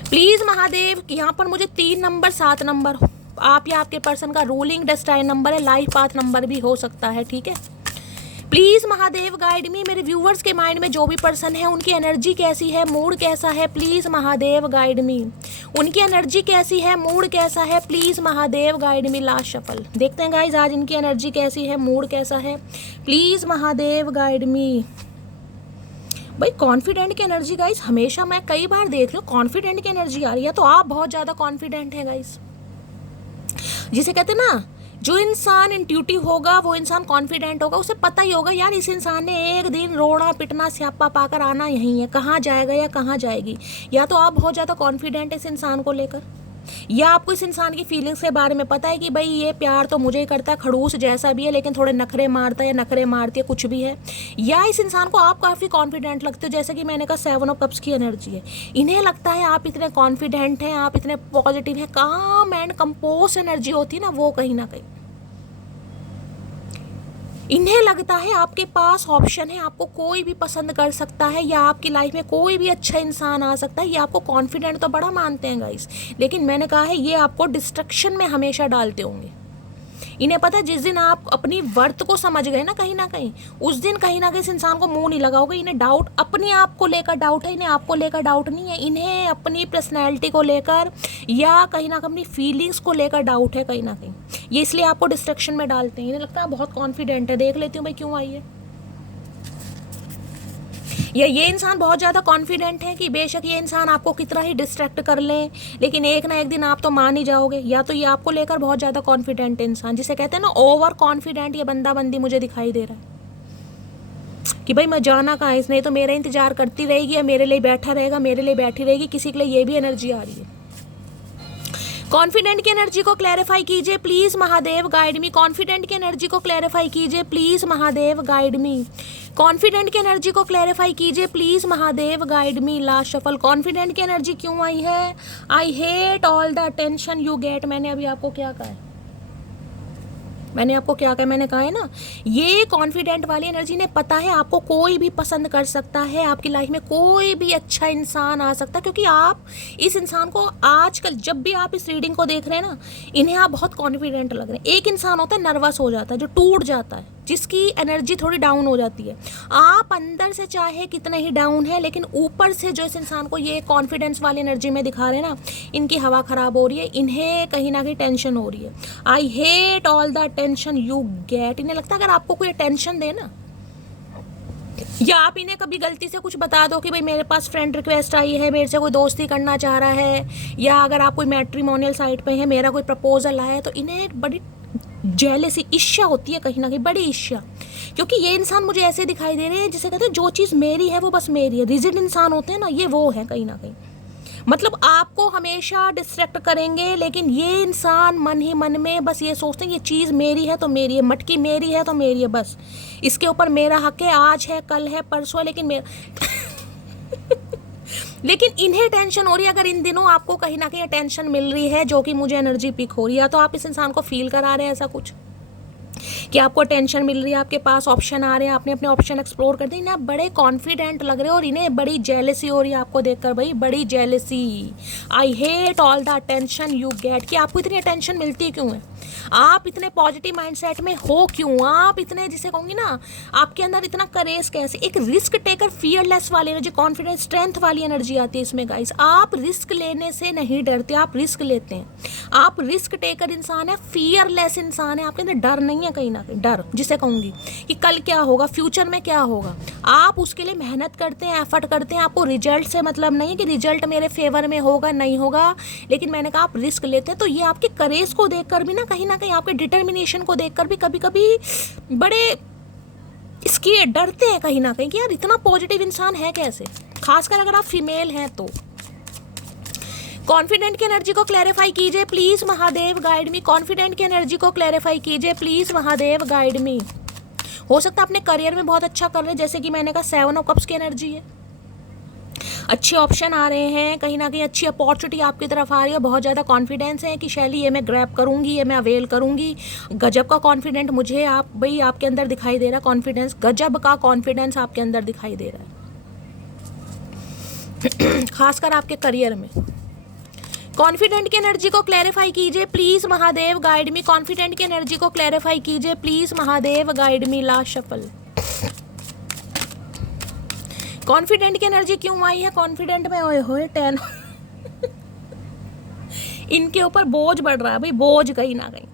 प्लीज महादेव, यहाँ पर मुझे 3 नंबर 7 नंबर आप या आपके पर्सन का रूलिंग डेस्टाइन नंबर है, लाइफ पाथ नंबर भी हो सकता है, ठीक है। प्लीज महादेव गाइड मी। मेरे व्यूवर्स के माइंड में जो भी पर्सन है उनकी एनर्जी कैसी है, मूड कैसा है, प्लीज महादेव गाइड मी। उनकी एनर्जी कैसी है, मूड कैसा है, please Mahadev guide me. Last shuffle देखते हैं गाइज आज इनकी एनर्जी कैसी है, मूड कैसा है, प्लीज महादेव गाइड मी। भाई कॉन्फिडेंट की एनर्जी गाइज हमेशा मैं कई बार देख रही हूँ कॉन्फिडेंट की एनर्जी आ रही है, तो आप बहुत ज़्यादा कॉन्फिडेंट हैं गाइज। जिसे कहते हैं ना, जो इंसान इंट्यूटिव होगा वो इंसान कॉन्फिडेंट होगा, उसे पता ही होगा यार इस इंसान ने एक दिन रोना पिटना स्यापा पाकर आना यहीं है, कहाँ जाएगा या कहाँ जाएगी। या तो आप बहुत ज़्यादा कॉन्फिडेंट है इस इंसान को लेकर, या आपको इस इंसान की फीलिंग्स के बारे में पता है कि भाई ये प्यार तो मुझे ही करता है, खड़ूस जैसा भी है लेकिन थोड़े नखरे मारता है या नखरे मारती है, कुछ भी है। या इस इंसान को आप काफ़ी कॉन्फिडेंट लगते हो, जैसे कि मैंने कहा 7 ऑफ कप्स की एनर्जी है। इन्हें लगता है आप इतने कॉन्फिडेंट हैं, आप इतने पॉजिटिव हैं, काम एंड कंपोज एनर्जी होती है ना वो कहीं ना कहीं। इन्हें लगता है आपके पास ऑप्शन है, आपको कोई भी पसंद कर सकता है या आपकी लाइफ में कोई भी अच्छा इंसान आ सकता है। ये आपको कॉन्फिडेंट तो बड़ा मानते हैं गाइस, लेकिन मैंने कहा है ये आपको डिस्ट्रक्शन में हमेशा डालते होंगे। इन्हें पता है जिस दिन आप अपनी वर्थ को समझ गए ना कहीं उस दिन कहीं ना कहीं इस इंसान को मुंह नहीं लगा होगा। इन्हें डाउट अपने आप को लेकर डाउट है, इन्हें आपको लेकर डाउट नहीं है, इन्हें अपनी पर्सनैलिटी को लेकर या कहीं ना कहीं अपनी फीलिंग्स को लेकर डाउट है कहीं ना कहीं। ये इसलिए आपको डिस्ट्रक्शन में डालते हैं। इन्हें लगता है बहुत कॉन्फिडेंट है, देख लेती हूँ भाई क्यों आई है। या ये इंसान बहुत ज़्यादा कॉन्फिडेंट है कि बेशक ये इंसान आपको कितना ही डिस्ट्रैक्ट कर ले लेकिन एक ना एक दिन आप तो मान ही जाओगे। या तो ये आपको लेकर बहुत ज़्यादा कॉन्फिडेंट इंसान, जिसे कहते हैं ना ओवर कॉन्फिडेंट, ये बंदा बंदी मुझे दिखाई दे रहा है कि भाई मैं जाना कहाँ है, इसने तो मेरा इंतजार करती रहेगी या मेरे लिए बैठा रहेगा, मेरे लिए बैठी रहेगी, किसी के लिए ये भी एनर्जी आ रही है। कॉन्फिडेंट की एनर्जी को क्लैरिफाई कीजिए please Mahadev guide me. Confident की एनर्जी को क्लैरिफाई कीजिए please Mahadev guide me. Confident की एनर्जी को क्लैरिफाई कीजिए please Mahadev guide me. Last shuffle confident की एनर्जी क्यों आई है? I hate all the attention you get. मैंने अभी आपको क्या कहा है, मैंने कहा है ना, ये कॉन्फिडेंट वाली एनर्जी ने पता है आपको कोई भी पसंद कर सकता है, आपकी लाइफ में कोई भी अच्छा इंसान आ सकता है, क्योंकि आप इस इंसान को आजकल जब भी आप इस रीडिंग को देख रहे हैं ना, इन्हें आप बहुत कॉन्फिडेंट लग रहे हैं। एक इंसान होता है नर्वस हो जाता है, जो टूट जाता है, जिसकी एनर्जी थोड़ी डाउन हो जाती है। आप अंदर से चाहे कितने ही डाउन है लेकिन ऊपर से जो इस इंसान को ये कॉन्फिडेंस वाली एनर्जी में दिखा रहे हैं ना, इनकी हवा खराब हो रही है, इन्हें कहीं ना कहीं टेंशन हो रही है। I hate all the tension you get. इन्हें लगता है अगर आपको कोई टेंशन दे ना, या आप इन्हें कभी गलती से कुछ बता दो कि भाई मेरे पास फ्रेंड रिक्वेस्ट आई है, मेरे से कोई दोस्ती करना चाह रहा है, या अगर आप कोई मैट्रिमोनियल साइट पे है, मेरा कोई प्रपोजल आया है, तो इन्हें एक बड़ी जेलसी ईर्ष्या होती है कहीं ना कहीं, बड़ी ईर्ष्या। क्योंकि ये इंसान मुझे ऐसे दिखाई दे रहे हैं जिसे कहते हैं जो चीज़ मेरी है वो बस मेरी है। रिजिड इंसान होते हैं ना, ये वो है कहीं ना कहीं। मतलब आपको हमेशा डिस्ट्रैक्ट करेंगे, लेकिन ये इंसान मन ही मन में बस ये सोचते हैं ये चीज़ मेरी है तो मेरी है, मटकी मेरी है तो मेरी है, बस इसके ऊपर मेरा हक है, आज है कल है परसों है, लेकिन मेरा लेकिन इन्हें टेंशन हो रही है। अगर इन दिनों आपको कहीं ना कहीं टेंशन मिल रही है जो कि मुझे एनर्जी पिक हो रही है, तो आप इस इंसान को फील करा रहे हैं ऐसा कुछ कि आपको टेंशन मिल रही है, आपके पास ऑप्शन आ रहे हैं, आपने अपने ऑप्शन एक्सप्लोर कर दिए, इन्हें आप बड़े कॉन्फिडेंट लग रहे हो और इन्हें बड़ी जेलसी हो रही है आपको देखकर, भाई बड़ी jealousy. I hate all the tension you get. कि आपको इतनी टेंशन मिलती क्यों है, आप इतने पॉजिटिव माइंडसेट में हो क्यों, आप इतने जिसे कहूँगी ना, आपके अंदर इतना करेज कैसे, एक रिस्क टेकर फियरलेस वाली एनर्जी, कॉन्फिडेंस स्ट्रेंथ वाली एनर्जी आती है इसमें गाइस। आप रिस्क लेने से नहीं डरते, आप रिस्क लेते हैं, आप रिस्क टेकर इंसान है, फियरलेस इंसान है, आपके अंदर डर नहीं है कहीं ना कहीं, डर जिसे कहूँगी कि कल क्या होगा, फ्यूचर में क्या होगा। आप उसके लिए मेहनत करते हैं, एफर्ट करते हैं, आपको रिजल्ट से मतलब नहीं है कि रिजल्ट मेरे फेवर में होगा नहीं होगा, लेकिन मैंने कहा आप रिस्क लेते हैं। तो ये आपके करेज को देखकर भी ना कहीं आपके डिटर्मिनेशन को देखकर भी कभी कभी बड़े इसके डरते हैं कहीं ना कहीं कि यार इतना पॉजिटिव इंसान है कैसे, खासकर अगर आप फीमेल हैं तो। कॉन्फिडेंट की एनर्जी को क्लैरिफाई कीजिए please Mahadev guide me. Confident की एनर्जी को क्लैरिफाई कीजिए प्लीज महादेव गाइड मी। हो सकता है अपने करियर में बहुत अच्छा कर रहे हैं, जैसे कि मैंने कहा 7 ऑफ कप्स की एनर्जी है, अच्छे ऑप्शन आ रहे हैं, कहीं ना कहीं अच्छी अपॉर्चुनिटी आपकी तरफ आ रही है, बहुत ज़्यादा कॉन्फिडेंस है कि शैली ये मैं ग्रैब करूंगी, ये मैं अवेल करूंगी। गजब का कॉन्फिडेंट मुझे आप भाई आपके अंदर दिखाई दे रहा है, कॉन्फिडेंस, गजब का कॉन्फिडेंस आपके अंदर दिखाई दे रहा है खासकर आपके करियर में। कॉन्फिडेंट की एनर्जी को क्लैरिफाई कीजिए please Mahadev guide me. Confident की एनर्जी को क्लैरिफाई कीजिए please Mahadev guide me. Last shuffle confident की एनर्जी क्यों आई है कॉन्फिडेंट में? ओए होए 10 इनके ऊपर बोझ बढ़ रहा है भाई, बोझ कहीं ना कहीं।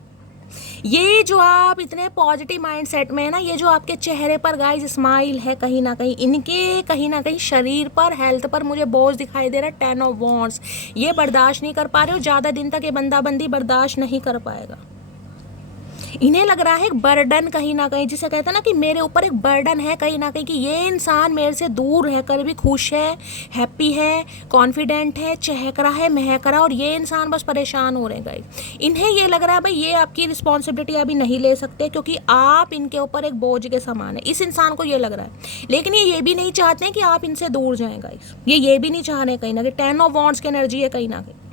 ये जो आप इतने पॉजिटिव माइंडसेट में है ना, ये जो आपके चेहरे पर गाइस स्माइल है, कहीं ना कहीं इनके कहीं ना कहीं शरीर पर, हेल्थ पर मुझे बोझ दिखाई दे रहा है। 10 ऑफ वॉन्ड्स, ये बर्दाश्त नहीं कर पा रहे हो, ज़्यादा दिन तक ये बंदाबंदी बर्दाश्त नहीं कर पाएगा। इन्हें लग रहा है एक बर्डन कहीं ना कहीं, जिसे कहते हैं ना कि मेरे ऊपर एक बर्डन है कहीं ना कहीं, कि ये इंसान मेरे से दूर रहकर भी खुश है, हैप्पी है, कॉन्फिडेंट है, चहक रहा है, महक रहा है, और ये इंसान बस परेशान हो रहे हैं गाइस। इन्हें ये लग रहा है भाई ये आपकी रिस्पॉन्सिबिलिटी अभी नहीं ले सकते, क्योंकि आप इनके ऊपर एक बोझ के समान है। इस इंसान को ये लग रहा है, लेकिन ये भी नहीं चाहते हैं कि आप इनसे दूर जाएं गाइस। ये भी नहीं चाह रहे कहीं ना कहीं। 10 ऑफ वॉन्ड्स की एनर्जी है कहीं ना कहीं।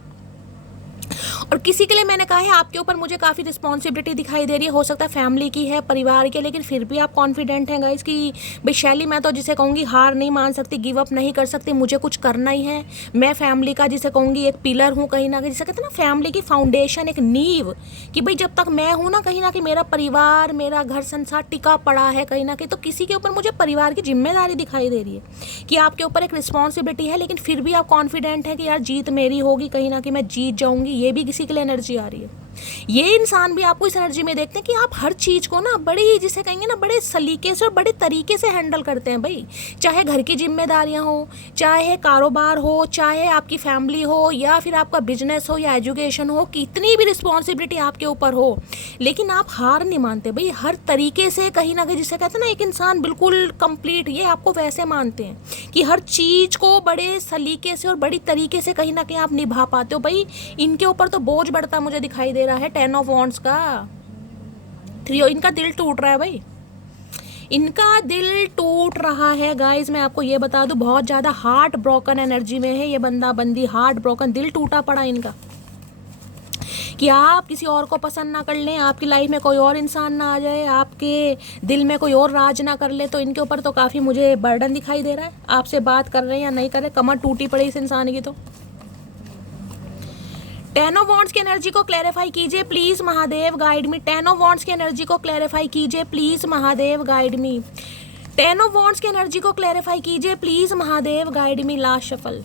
और किसी के लिए मैंने कहा है आपके ऊपर मुझे काफ़ी रिस्पॉन्सिबिलिटी दिखाई दे रही है, हो सकता है फैमिली की है, परिवार की, लेकिन फिर भी आप कॉन्फिडेंट हैं गाइस कि भाई शैली मैं तो जिसे कहूँगी हार नहीं मान सकती, गिव अप नहीं कर सकती, मुझे कुछ करना ही है। मैं फैमिली का जिसे कहूँगी एक पिलर हूँ कहीं ना कहीं, जिसे कहते हैं ना फैमिली की फाउंडेशन, एक नींव, कि भाई जब तक मैं हूँ ना कहीं ना कहीं मेरा परिवार, मेरा घर संसार टिका पड़ा है कहीं ना कहीं। तो किसी के ऊपर मुझे परिवार की जिम्मेदारी दिखाई दे रही है कि आपके ऊपर एक रिस्पॉन्सिबिलिटी है, लेकिन फिर भी आप कॉन्फिडेंट है कि यार जीत मेरी होगी कहीं ना कहीं, मैं जीत जाऊँगी। ये भी किसी के लिए एनर्जी आ रही है। ये इंसान भी आपको इस एनर्जी में देखते हैं कि आप हर चीज़ को ना बड़ी, जिसे कहेंगे ना, बड़े सलीके से और बड़े तरीके से हैंडल करते हैं भाई। चाहे घर की जिम्मेदारियां हो, चाहे कारोबार हो, चाहे आपकी फैमिली हो, या फिर आपका बिजनेस हो या एजुकेशन हो, कितनी भी रिस्पॉन्सिबिलिटी आपके ऊपर हो, लेकिन आप हार नहीं मानते भाई। हर तरीके से कहीं ना कहीं, जिसे कहते हैं ना एक इंसान बिल्कुल कंप्लीट, ये आपको वैसे मानते हैं कि हर चीज़ को बड़े सलीके से और बड़ी तरीके से कहीं ना कहीं आप निभा पाते हो भाई। इनके ऊपर तो बोझ बढ़ता मुझे दिखाई दे रहा है 10 ऑफ वॉन्ड्स का। 3, इनका दिल टूट रहा है भाई, इनका दिल टूट रहा है गाइज। मैं आपको ये बता दूं, बहुत ज़्यादा हार्ट ब्रोकन एनर्जी में है ये बंदा बंदी, हार्ट ब्रोकन, दिल टूटा पड़ा इनका, कि आप किसी और को पसंद ना कर लें, आपकी लाइफ में कोई और इंसान ना आ जाए, आपके दिल में कोई और राज ना कर ले। तो इनके ऊपर तो काफ़ी मुझे बर्डन दिखाई दे रहा है। आपसे बात कर रहे हैं या नहीं कर रहे, कमर टूटी पड़ी इस इंसान की। तो 10 ऑफ वॉन्ड्स की एनर्जी को क्लैरिफाई कीजिए please Mahadev, guide me. 10 of wands की एनर्जी को क्लैरिफाई कीजिए please Mahadev, guide me. 10 of wands की एनर्जी को क्लैरिफाई कीजिए please Mahadev, guide me. Last shuffle.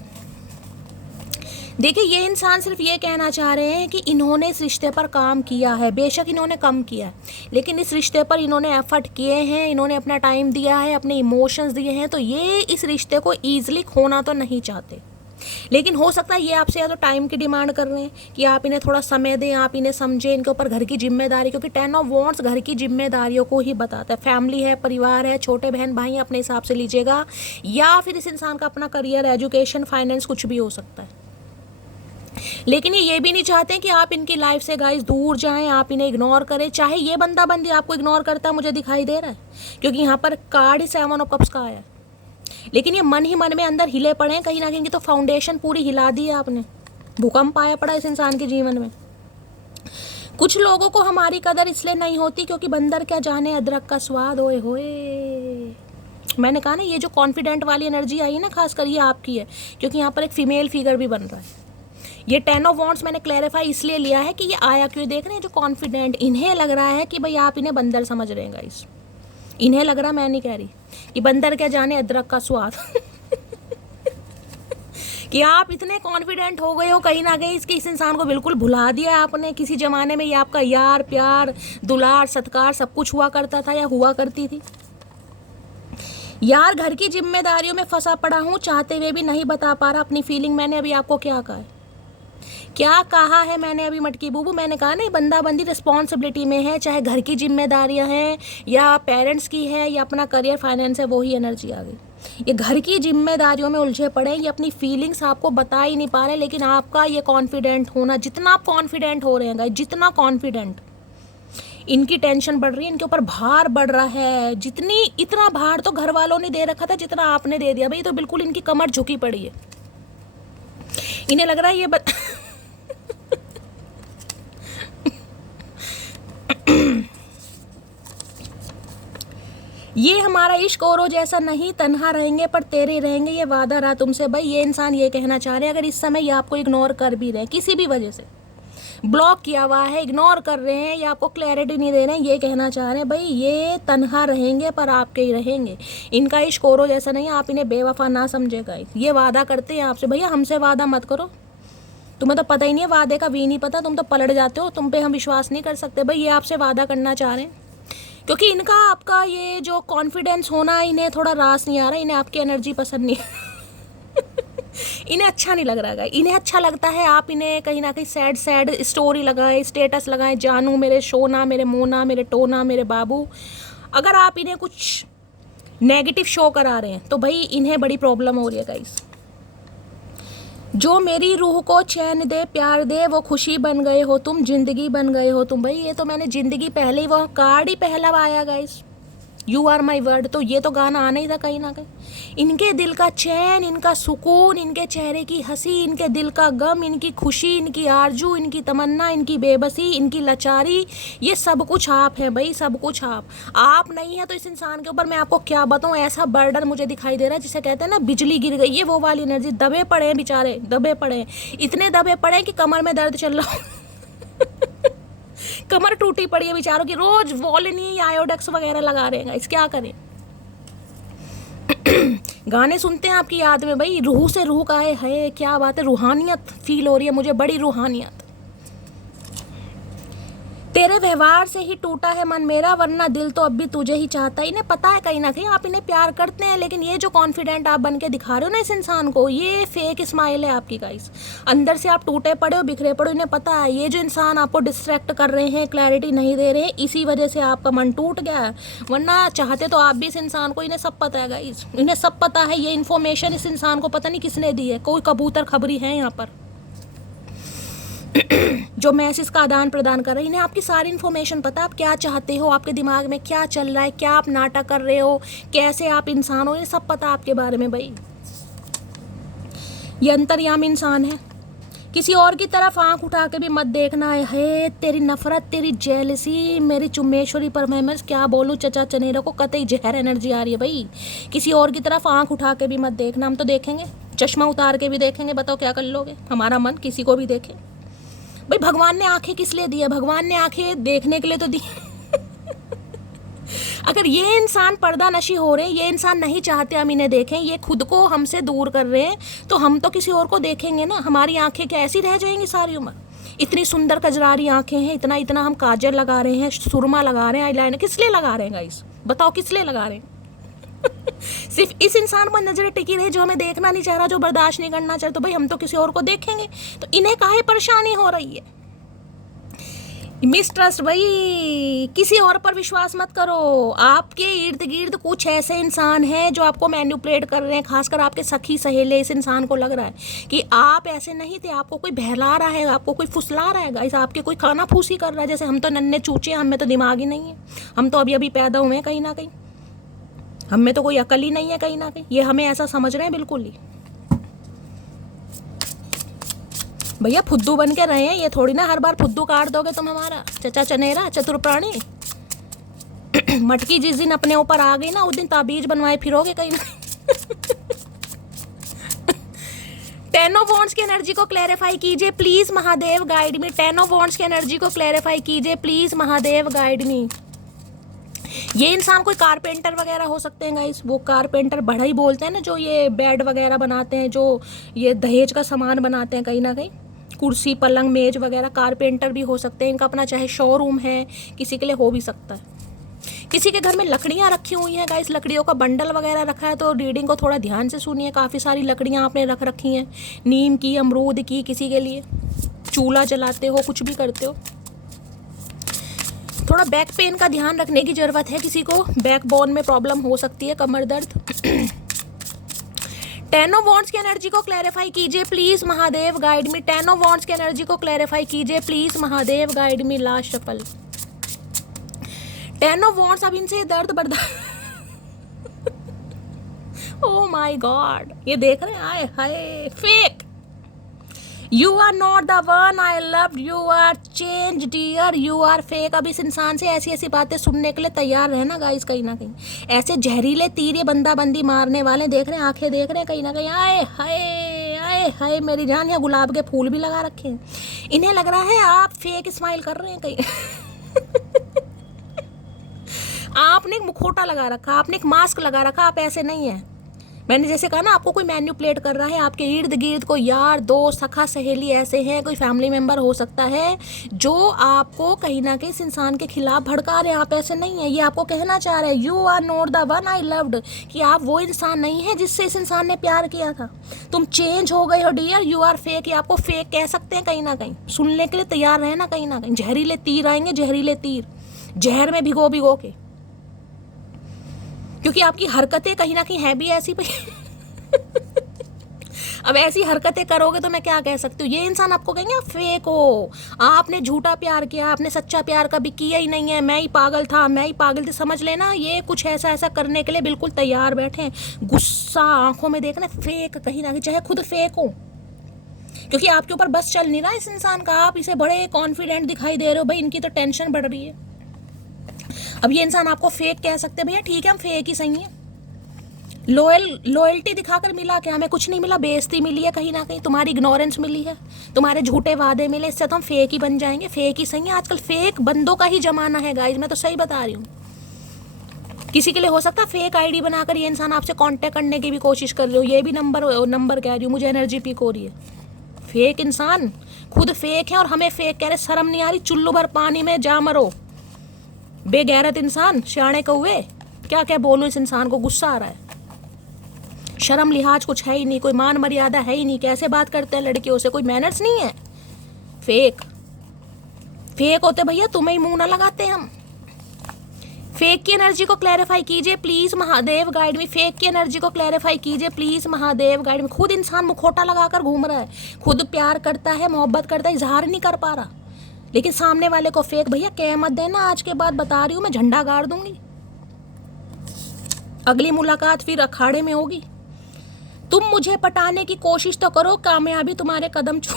देखिए ये इंसान सिर्फ ये कहना चाह रहे हैं कि इन्होंने इस रिश्ते पर काम किया है, बेशक इन्होंने कम किया है, लेकिन इस रिश्ते पर इन्होंने एफर्ट किए हैं, इन्होंने अपना टाइम दिया है, अपने इमोशंस दिए हैं। तो ये इस रिश्ते को ईजिली खोना तो नहीं चाहते, लेकिन हो सकता है ये आपसे या तो टाइम की डिमांड कर रहे हैं कि आप इन्हें थोड़ा समय दें, आप इन्हें समझें, इनके ऊपर घर की जिम्मेदारी, क्योंकि 10 ऑफ वॉन्ड्स घर की जिम्मेदारियों को ही बताता है। फैमिली है, परिवार है, छोटे बहन भाई अपने हिसाब से लीजिएगा, या फिर इस इंसान का अपना करियर, एजुकेशन, फाइनेंस, कुछ भी हो सकता है। लेकिन ये भी नहीं चाहते कि आप इनकी लाइफ से गाइस दूर जाएं, आप इन्हें इग्नोर करें। चाहे ये बंदा बंदी आपको इग्नोर करता मुझे दिखाई दे रहा है, क्योंकि यहाँ पर कार्ड ही 7 ऑफ कप्स का आया है, लेकिन ये मन ही मन में अंदर हिले पड़े हैं कहीं ना कहीं। तो फाउंडेशन पूरी हिला दी है आपने, भूकंप आया पड़ा इस इंसान के जीवन में। कुछ लोगों को हमारी कदर इसलिए नहीं होती क्योंकि बंदर क्या जाने अदरक का स्वाद। ओए होए, मैंने कहा ना ये जो कॉन्फिडेंट वाली एनर्जी आई है ना, खासकर ये आपकी है, क्योंकि यहाँ पर एक फीमेल फिगर भी बन रहा है। ये 10 ऑफ वॉन्ड्स मैंने क्लैरिफाई इसलिए लिया है कि ये आया क्यों, देख रहे हैं जो कॉन्फिडेंट, इन्हें लग रहा है कि भाई आप इन्हें बंदर समझ रहे हैं गाइस। इन्हें लग रहा, मैं नहीं कह रही, कि बंदर क्या जाने अदरक का स्वाद कि आप इतने कॉन्फिडेंट हो गए हो कहीं ना कहीं, इस इंसान को बिल्कुल भुला दिया आपने। किसी ज़माने में ये आपका यार, प्यार, दुलार, सत्कार सब कुछ हुआ करता था या हुआ करती थी। यार घर की जिम्मेदारियों में फंसा पड़ा हूँ, चाहते हुए भी नहीं बता पा रहा अपनी फीलिंग। मैंने अभी आपको क्या कहा है, क्या कहा है मैंने अभी मटकी बूबू? मैंने कहा नहीं, बंदा बंदी रिस्पॉन्सिबिलिटी में है, चाहे घर की जिम्मेदारियां हैं या पेरेंट्स की है या अपना करियर, फाइनेंस है, वही एनर्जी आ गई। ये घर की जिम्मेदारियों में उलझे पड़े, ये अपनी फीलिंग्स आपको बता ही नहीं पा रहे। लेकिन आपका ये कॉन्फिडेंट होना, जितना आप कॉन्फिडेंट हो रहे हैं गाइस, जितना कॉन्फिडेंट, इनकी टेंशन बढ़ रही है, इनके ऊपर भार बढ़ रहा है। इतना भार तो घर वालों ने दे रखा था जितना आपने दे दिया भाई। तो बिल्कुल इनकी कमर झुकी पड़ी है। इन्हें लग रहा है ये हमारा इश्क औरों जैसा नहीं, तन्हा रहेंगे पर तेरे रहेंगे, ये वादा रहा तुमसे। भाई ये इंसान ये कहना चाह रहे हैं, अगर इस समय ये आपको इग्नोर कर भी रहे किसी भी वजह से, ब्लॉक किया हुआ है, इग्नोर कर रहे हैं या आपको क्लैरिटी नहीं दे रहे हैं, ये कहना चाह रहे हैं भाई ये तन्हा रहेंगे पर आपके ही रहेंगे। इनका इश्क औरों जैसा नहीं है, आप इन्हें बेवफा ना समझेगा। ये वादा करते हैं आपसे, भैया हमसे वादा मत करो, तुम्हें तो पता ही नहीं है वादे का भी नहीं पता, तुम तो पलट जाते हो, तुम पे हम विश्वास नहीं कर सकते। भाई ये आपसे वादा करना चाह रहे हैं क्योंकि इनका आपका ये जो कॉन्फिडेंस होना इन्हें थोड़ा रास नहीं आ रहा, इन्हें आपकी एनर्जी पसंद नहीं इन्हें अच्छा नहीं लग रहा है। इन्हें अच्छा लगता है आप इन्हें कहीं ना कहीं सैड सैड स्टोरी लगाएं, स्टेटस लगाएं, जानू मेरे शोना, मेरे मोना, मेरे टोना, मेरे बाबू। अगर आप इन्हें कुछ नेगेटिव शो करा रहे हैं तो भाई इन्हें बड़ी प्रॉब्लम हो रही है गाइस। जो मेरी रूह को चैन दे, प्यार दे, वो खुशी बन गए हो तुम, जिंदगी बन गए हो तुम। भाई ये तो मैंने जिंदगी पहले ही वो कार्ड ही पहला आया guys, you are my word, तो ये तो गाना आना ही था कहीं ना कहीं। इनके दिल का चैन, इनका सुकून, इनके चेहरे की हंसी, इनके दिल का गम, इनकी खुशी, इनकी आरजू, इनकी तमन्ना, इनकी बेबसी, इनकी लाचारी, ये सब कुछ आप हैं भाई, सब कुछ आप नहीं है तो इस इंसान के ऊपर मैं आपको क्या बताऊं, ऐसा बर्डन मुझे दिखाई दे रहा है जिसे कहते हैं ना बिजली गिर गई, ये वो वाली एनर्जी। दबे पड़े हैं बेचारे, दबे पड़े हैं, इतने दबे पड़े हैं कि कमर में दर्द चल रहा कमर टूटी पड़ी है बेचारों की, रोज वॉलिनी आयोडेक्स वगैरह लगा रहे हैं, इस क्या करें। गाने सुनते हैं आपकी याद में भाई, रूह से रूह का है, क्या बात है, रूहानियत फील हो रही है मुझे, बड़ी रूहानियत। तेरे व्यवहार से ही टूटा है मन मेरा, वरना दिल तो अब भी तुझे ही चाहता है। इन्हें पता है कहीं ना कहीं आप इन्हें प्यार करते हैं, लेकिन ये जो कॉन्फिडेंट आप बन के दिखा रहे हो ना इस इंसान को, ये फेक स्माइल है आपकी गाइस। अंदर से आप टूटे पड़े हो, बिखरे पड़े हो। इन्हें पता है ये जो इंसान आपको डिस्ट्रैक्ट कर रहे हैं, क्लैरिटी नहीं दे रहे हैं, इसी वजह से आपका मन टूट गया है। वरना चाहते तो आप भी इस इंसान को, इन्हें सब पता है गाइस, इन्हें सब पता है। ये इन्फॉर्मेशन इस इंसान को पता नहीं किसने दी है, कोई कबूतर खबरी है यहाँ पर जो मैसेज का आदान प्रदान कर रहे हैं। इन्हें आपकी सारी इन्फॉर्मेशन पता है, आप क्या चाहते हो, आपके दिमाग में क्या चल रहा है, क्या आप नाटक कर रहे हो, कैसे आप इंसान हो, ये सब पता आपके बारे में भाई। ये अंतर्यामी इंसान है, किसी और की तरफ आंख उठा के भी मत देखना है। तेरी नफरत, तेरी जेलसी, मेरी चुम्मेश्वरी पर मैं क्या बोलूँ, चचा चनेरा को कतई जहर एनर्जी आ रही है भाई। किसी और की तरफ आंख उठा के भी मत देखना, हम तो देखेंगे, चश्मा उतार के भी देखेंगे, बताओ क्या कर लोगे। हमारा मन किसी को भी देखे भाई। भगवान ने आंखें किस लिए दी है, भगवान ने आंखें देखने के लिए तो दी अगर ये इंसान पर्दा नशी हो रहे हैं, ये इंसान नहीं चाहते हम इन्हें देखें, ये खुद को हमसे दूर कर रहे हैं, तो हम तो किसी और को देखेंगे ना। हमारी आंखें क्या ऐसी रह जाएंगी सारी उम्र। इतनी सुंदर कजरारी आंखें हैं, इतना इतना हम काजल लगा रहे हैं, सुरमा लगा रहे हैं, आईलाइनर किस लिए लगा रहे हैं गाइस, बताओ किस लिए लगा रहे हैं सिर्फ इस इंसान पर नजरें टिकी रही जो हमें देखना नहीं चाह रहा, जो बर्दाश्त नहीं करना चाहता, तो भाई हम तो किसी और को देखेंगे। तो इन्हें काहे परेशानी हो रही है, मिसट्रस्ट भाई, किसी और पर विश्वास मत करो। आपके इर्द गिर्द कुछ ऐसे इंसान हैं जो आपको मैनिपुलेट कर रहे हैं, खासकर आपके सखी सहेले। इस इंसान को लग रहा है कि आप ऐसे नहीं थे, आपको कोई बहला रहा है, आपको कोई फुसला रहा है गाइस, आपके कोई खाना फूसी कर रहा है। जैसे हम तो नन्हे चूचे, हम में तो दिमाग ही नहीं है, हम तो अभी अभी पैदा हुए हैं, कहीं ना कहीं हम में तो कोई अकल ही नहीं है कहीं ना कहीं। ये हमें ऐसा समझ रहे हैं बिल्कुल ही। भैया फुद्दू बन के रहे हैं, ये थोड़ी ना हर बार फुद्दू काट दोगे तुम हमारा, चचा चनेरा चतुर प्राणी मटकी जिस दिन अपने ऊपर आ गई ना, उस दिन ताबीज बनवाए फिरोगे कहीं ना 10 ऑफ वॉन्ड्स की एनर्जी को क्लैरिफाई कीजिए please Mahadev, guide me. 10 of wands की एनर्जी को क्लैरिफाई कीजिए प्लीज महादेव, गाइड मी। ये इंसान कोई कारपेंटर वगैरह हो सकते हैं गाइस, वो कारपेंटर बढ़ई बोलते हैं ना, जो ये बेड वगैरह बनाते हैं, जो ये दहेज का सामान बनाते हैं कहीं ना कहीं, कुर्सी पलंग मेज वगैरह, कारपेंटर भी हो सकते हैं। इनका अपना चाहे शोरूम है, किसी के लिए हो भी सकता है। किसी के घर में लकड़ियाँ रखी हुई हैं गाइस, लकड़ियों का बंडल वगैरह रखा है, तो रीडिंग को थोड़ा ध्यान से सुनिए। काफ़ी सारी लकड़ियाँ आपने रख रखी हैं, नीम की, अमरूद की, किसी के लिए चूल्हा जलाते हो, कुछ भी करते हो। थोड़ा बैक पेन का ध्यान रखने की ज़रूरत है, किसी को बैक बोन में प्रॉब्लम हो सकती है, कमर दर्द 10 ऑफ वॉन्ड्स की एनर्जी को क्लैरिफाई कीजिए please Mahadev, guide me. 10 of wands की एनर्जी को क्लैरिफाई कीजिए please Mahadev, guide me. Last shuffle 10 of wands. अब इनसे दर्द बर्दाश्त ओह माय गॉड, ये देख रहे हैं, आए हाय fake. You are not the one I love, you are change dear, you are fake. अब इस इंसान से ऐसी ऐसी बातें सुनने के लिए तैयार रहना गाइस, कहीं ना कहीं ऐसे जहरीले तीर ये बंदा बंदी मारने वाले देख रहे हैं, आंखें देख रहे हैं कहीं ना कहीं, आए हाय आए आए हाय मेरी जान, या गुलाब के फूल भी लगा रखे हैं। इन्हें लग रहा है आप फेक स्माइल कर रहे हैं कहीं। आपने एक मुखौटा लगा रखा, आपने एक मास्क लगा रखा, आप ऐसे नहीं है। मैंने जैसे कहा ना, आपको कोई मैन्युपुलेट कर रहा है, आपके इर्द गिर्द कोई यार दोस्त सखा सहेली ऐसे हैं, कोई फैमिली मेंबर हो सकता है जो आपको कहीं ना कहीं इस इंसान के खिलाफ भड़का रहे हैं। आप ऐसे नहीं है, ये आपको कहना चाह रहे हैं you are not the one I loved, कि आप वो इंसान नहीं है जिससे इस इंसान ने प्यार किया था। तुम चेंज हो गए हो डियर, यू आर फेक। ये आपको फेक कह सकते हैं कहीं ना कहीं। सुनने के लिए तैयार रहना कहीं ना कहीं। जहरीले तीर आएंगे, जहरीले तीर, जहर में भिगो भिगो के, क्योंकि आपकी हरकतें कहीं ना कहीं है भी ऐसी। अब ऐसी हरकतें करोगे तो मैं क्या कह सकती हूँ। ये इंसान आपको कहेंगे आप फेक हो, आपने झूठा प्यार किया, आपने सच्चा प्यार कभी किया ही नहीं है, मैं ही पागल था, मैं ही पागल थी। समझ लेना ये कुछ ऐसा ऐसा करने के लिए बिल्कुल तैयार बैठे हैं। गुस्सा आंखों में देखना, फेक कहीं ना कहीं, चाहे खुद फेक हो, क्योंकि आपके ऊपर बस चल नहीं रहा इस इंसान का। आप इसे बड़े कॉन्फिडेंट दिखाई दे रहे हो, भाई इनकी तो टेंशन बढ़ रही है। अब ये इंसान आपको फेक कह सकते हैं, भैया ठीक है हम फेक ही सही है। लॉयल्टी दिखाकर मिला क्या? हमें कुछ नहीं मिला, बेइज्जती मिली है कहीं ना कहीं, तुम्हारी इग्नोरेंस मिली है, तुम्हारे झूठे वादे मिले, इससे तो हम फेक ही बन जाएंगे। फेक ही सही है, आजकल फेक बंदों का ही जमाना है गाइज, मैं तो सही बता रही हूँ। किसी के लिए हो सकता है फेक आईडी बनाकर ये इंसान आपसे कांटेक्ट करने की भी कोशिश कर रहे हो, ये भी नंबर कह रही हूँ, मुझे एनर्जी पीक हो रही है। फेक इंसान खुद फेक है और हमें फेक कह रहे, शर्म नहीं आ रही? चुल्लू भर पानी में जा मरो, बेगैरत इंसान, शाणे कौवे। क्या क्या बोलूं, इस इंसान को गुस्सा आ रहा है। शर्म लिहाज कुछ है ही नहीं, कोई मान मर्यादा है ही नहीं, कैसे बात करते हैं लड़कियों से, कोई मैनर्स नहीं है। फेक फेक होते भैया, तुम्हें ही मुंह ना लगाते हम। फेक की एनर्जी को क्लैरिफाई कीजिए please Mahadev guide me. Fake की एनर्जी को क्लैरिफाई कीजिए प्लीज महादेव गाइड मी। खुद इंसान मुखौटा लगाकर घूम रहा है, खुद प्यार करता है, मोहब्बत करता है, इजहार नहीं कर पा रहा, लेकिन सामने वाले को फेक। भैया कह मत देना, आज के बाद बता रही हूँ मैं, झंडा गाड़ दूंगी। अगली मुलाकात फिर अखाड़े में होगी। तुम मुझे पटाने की कोशिश तो करो, कामयाबी तुम्हारे कदम छू।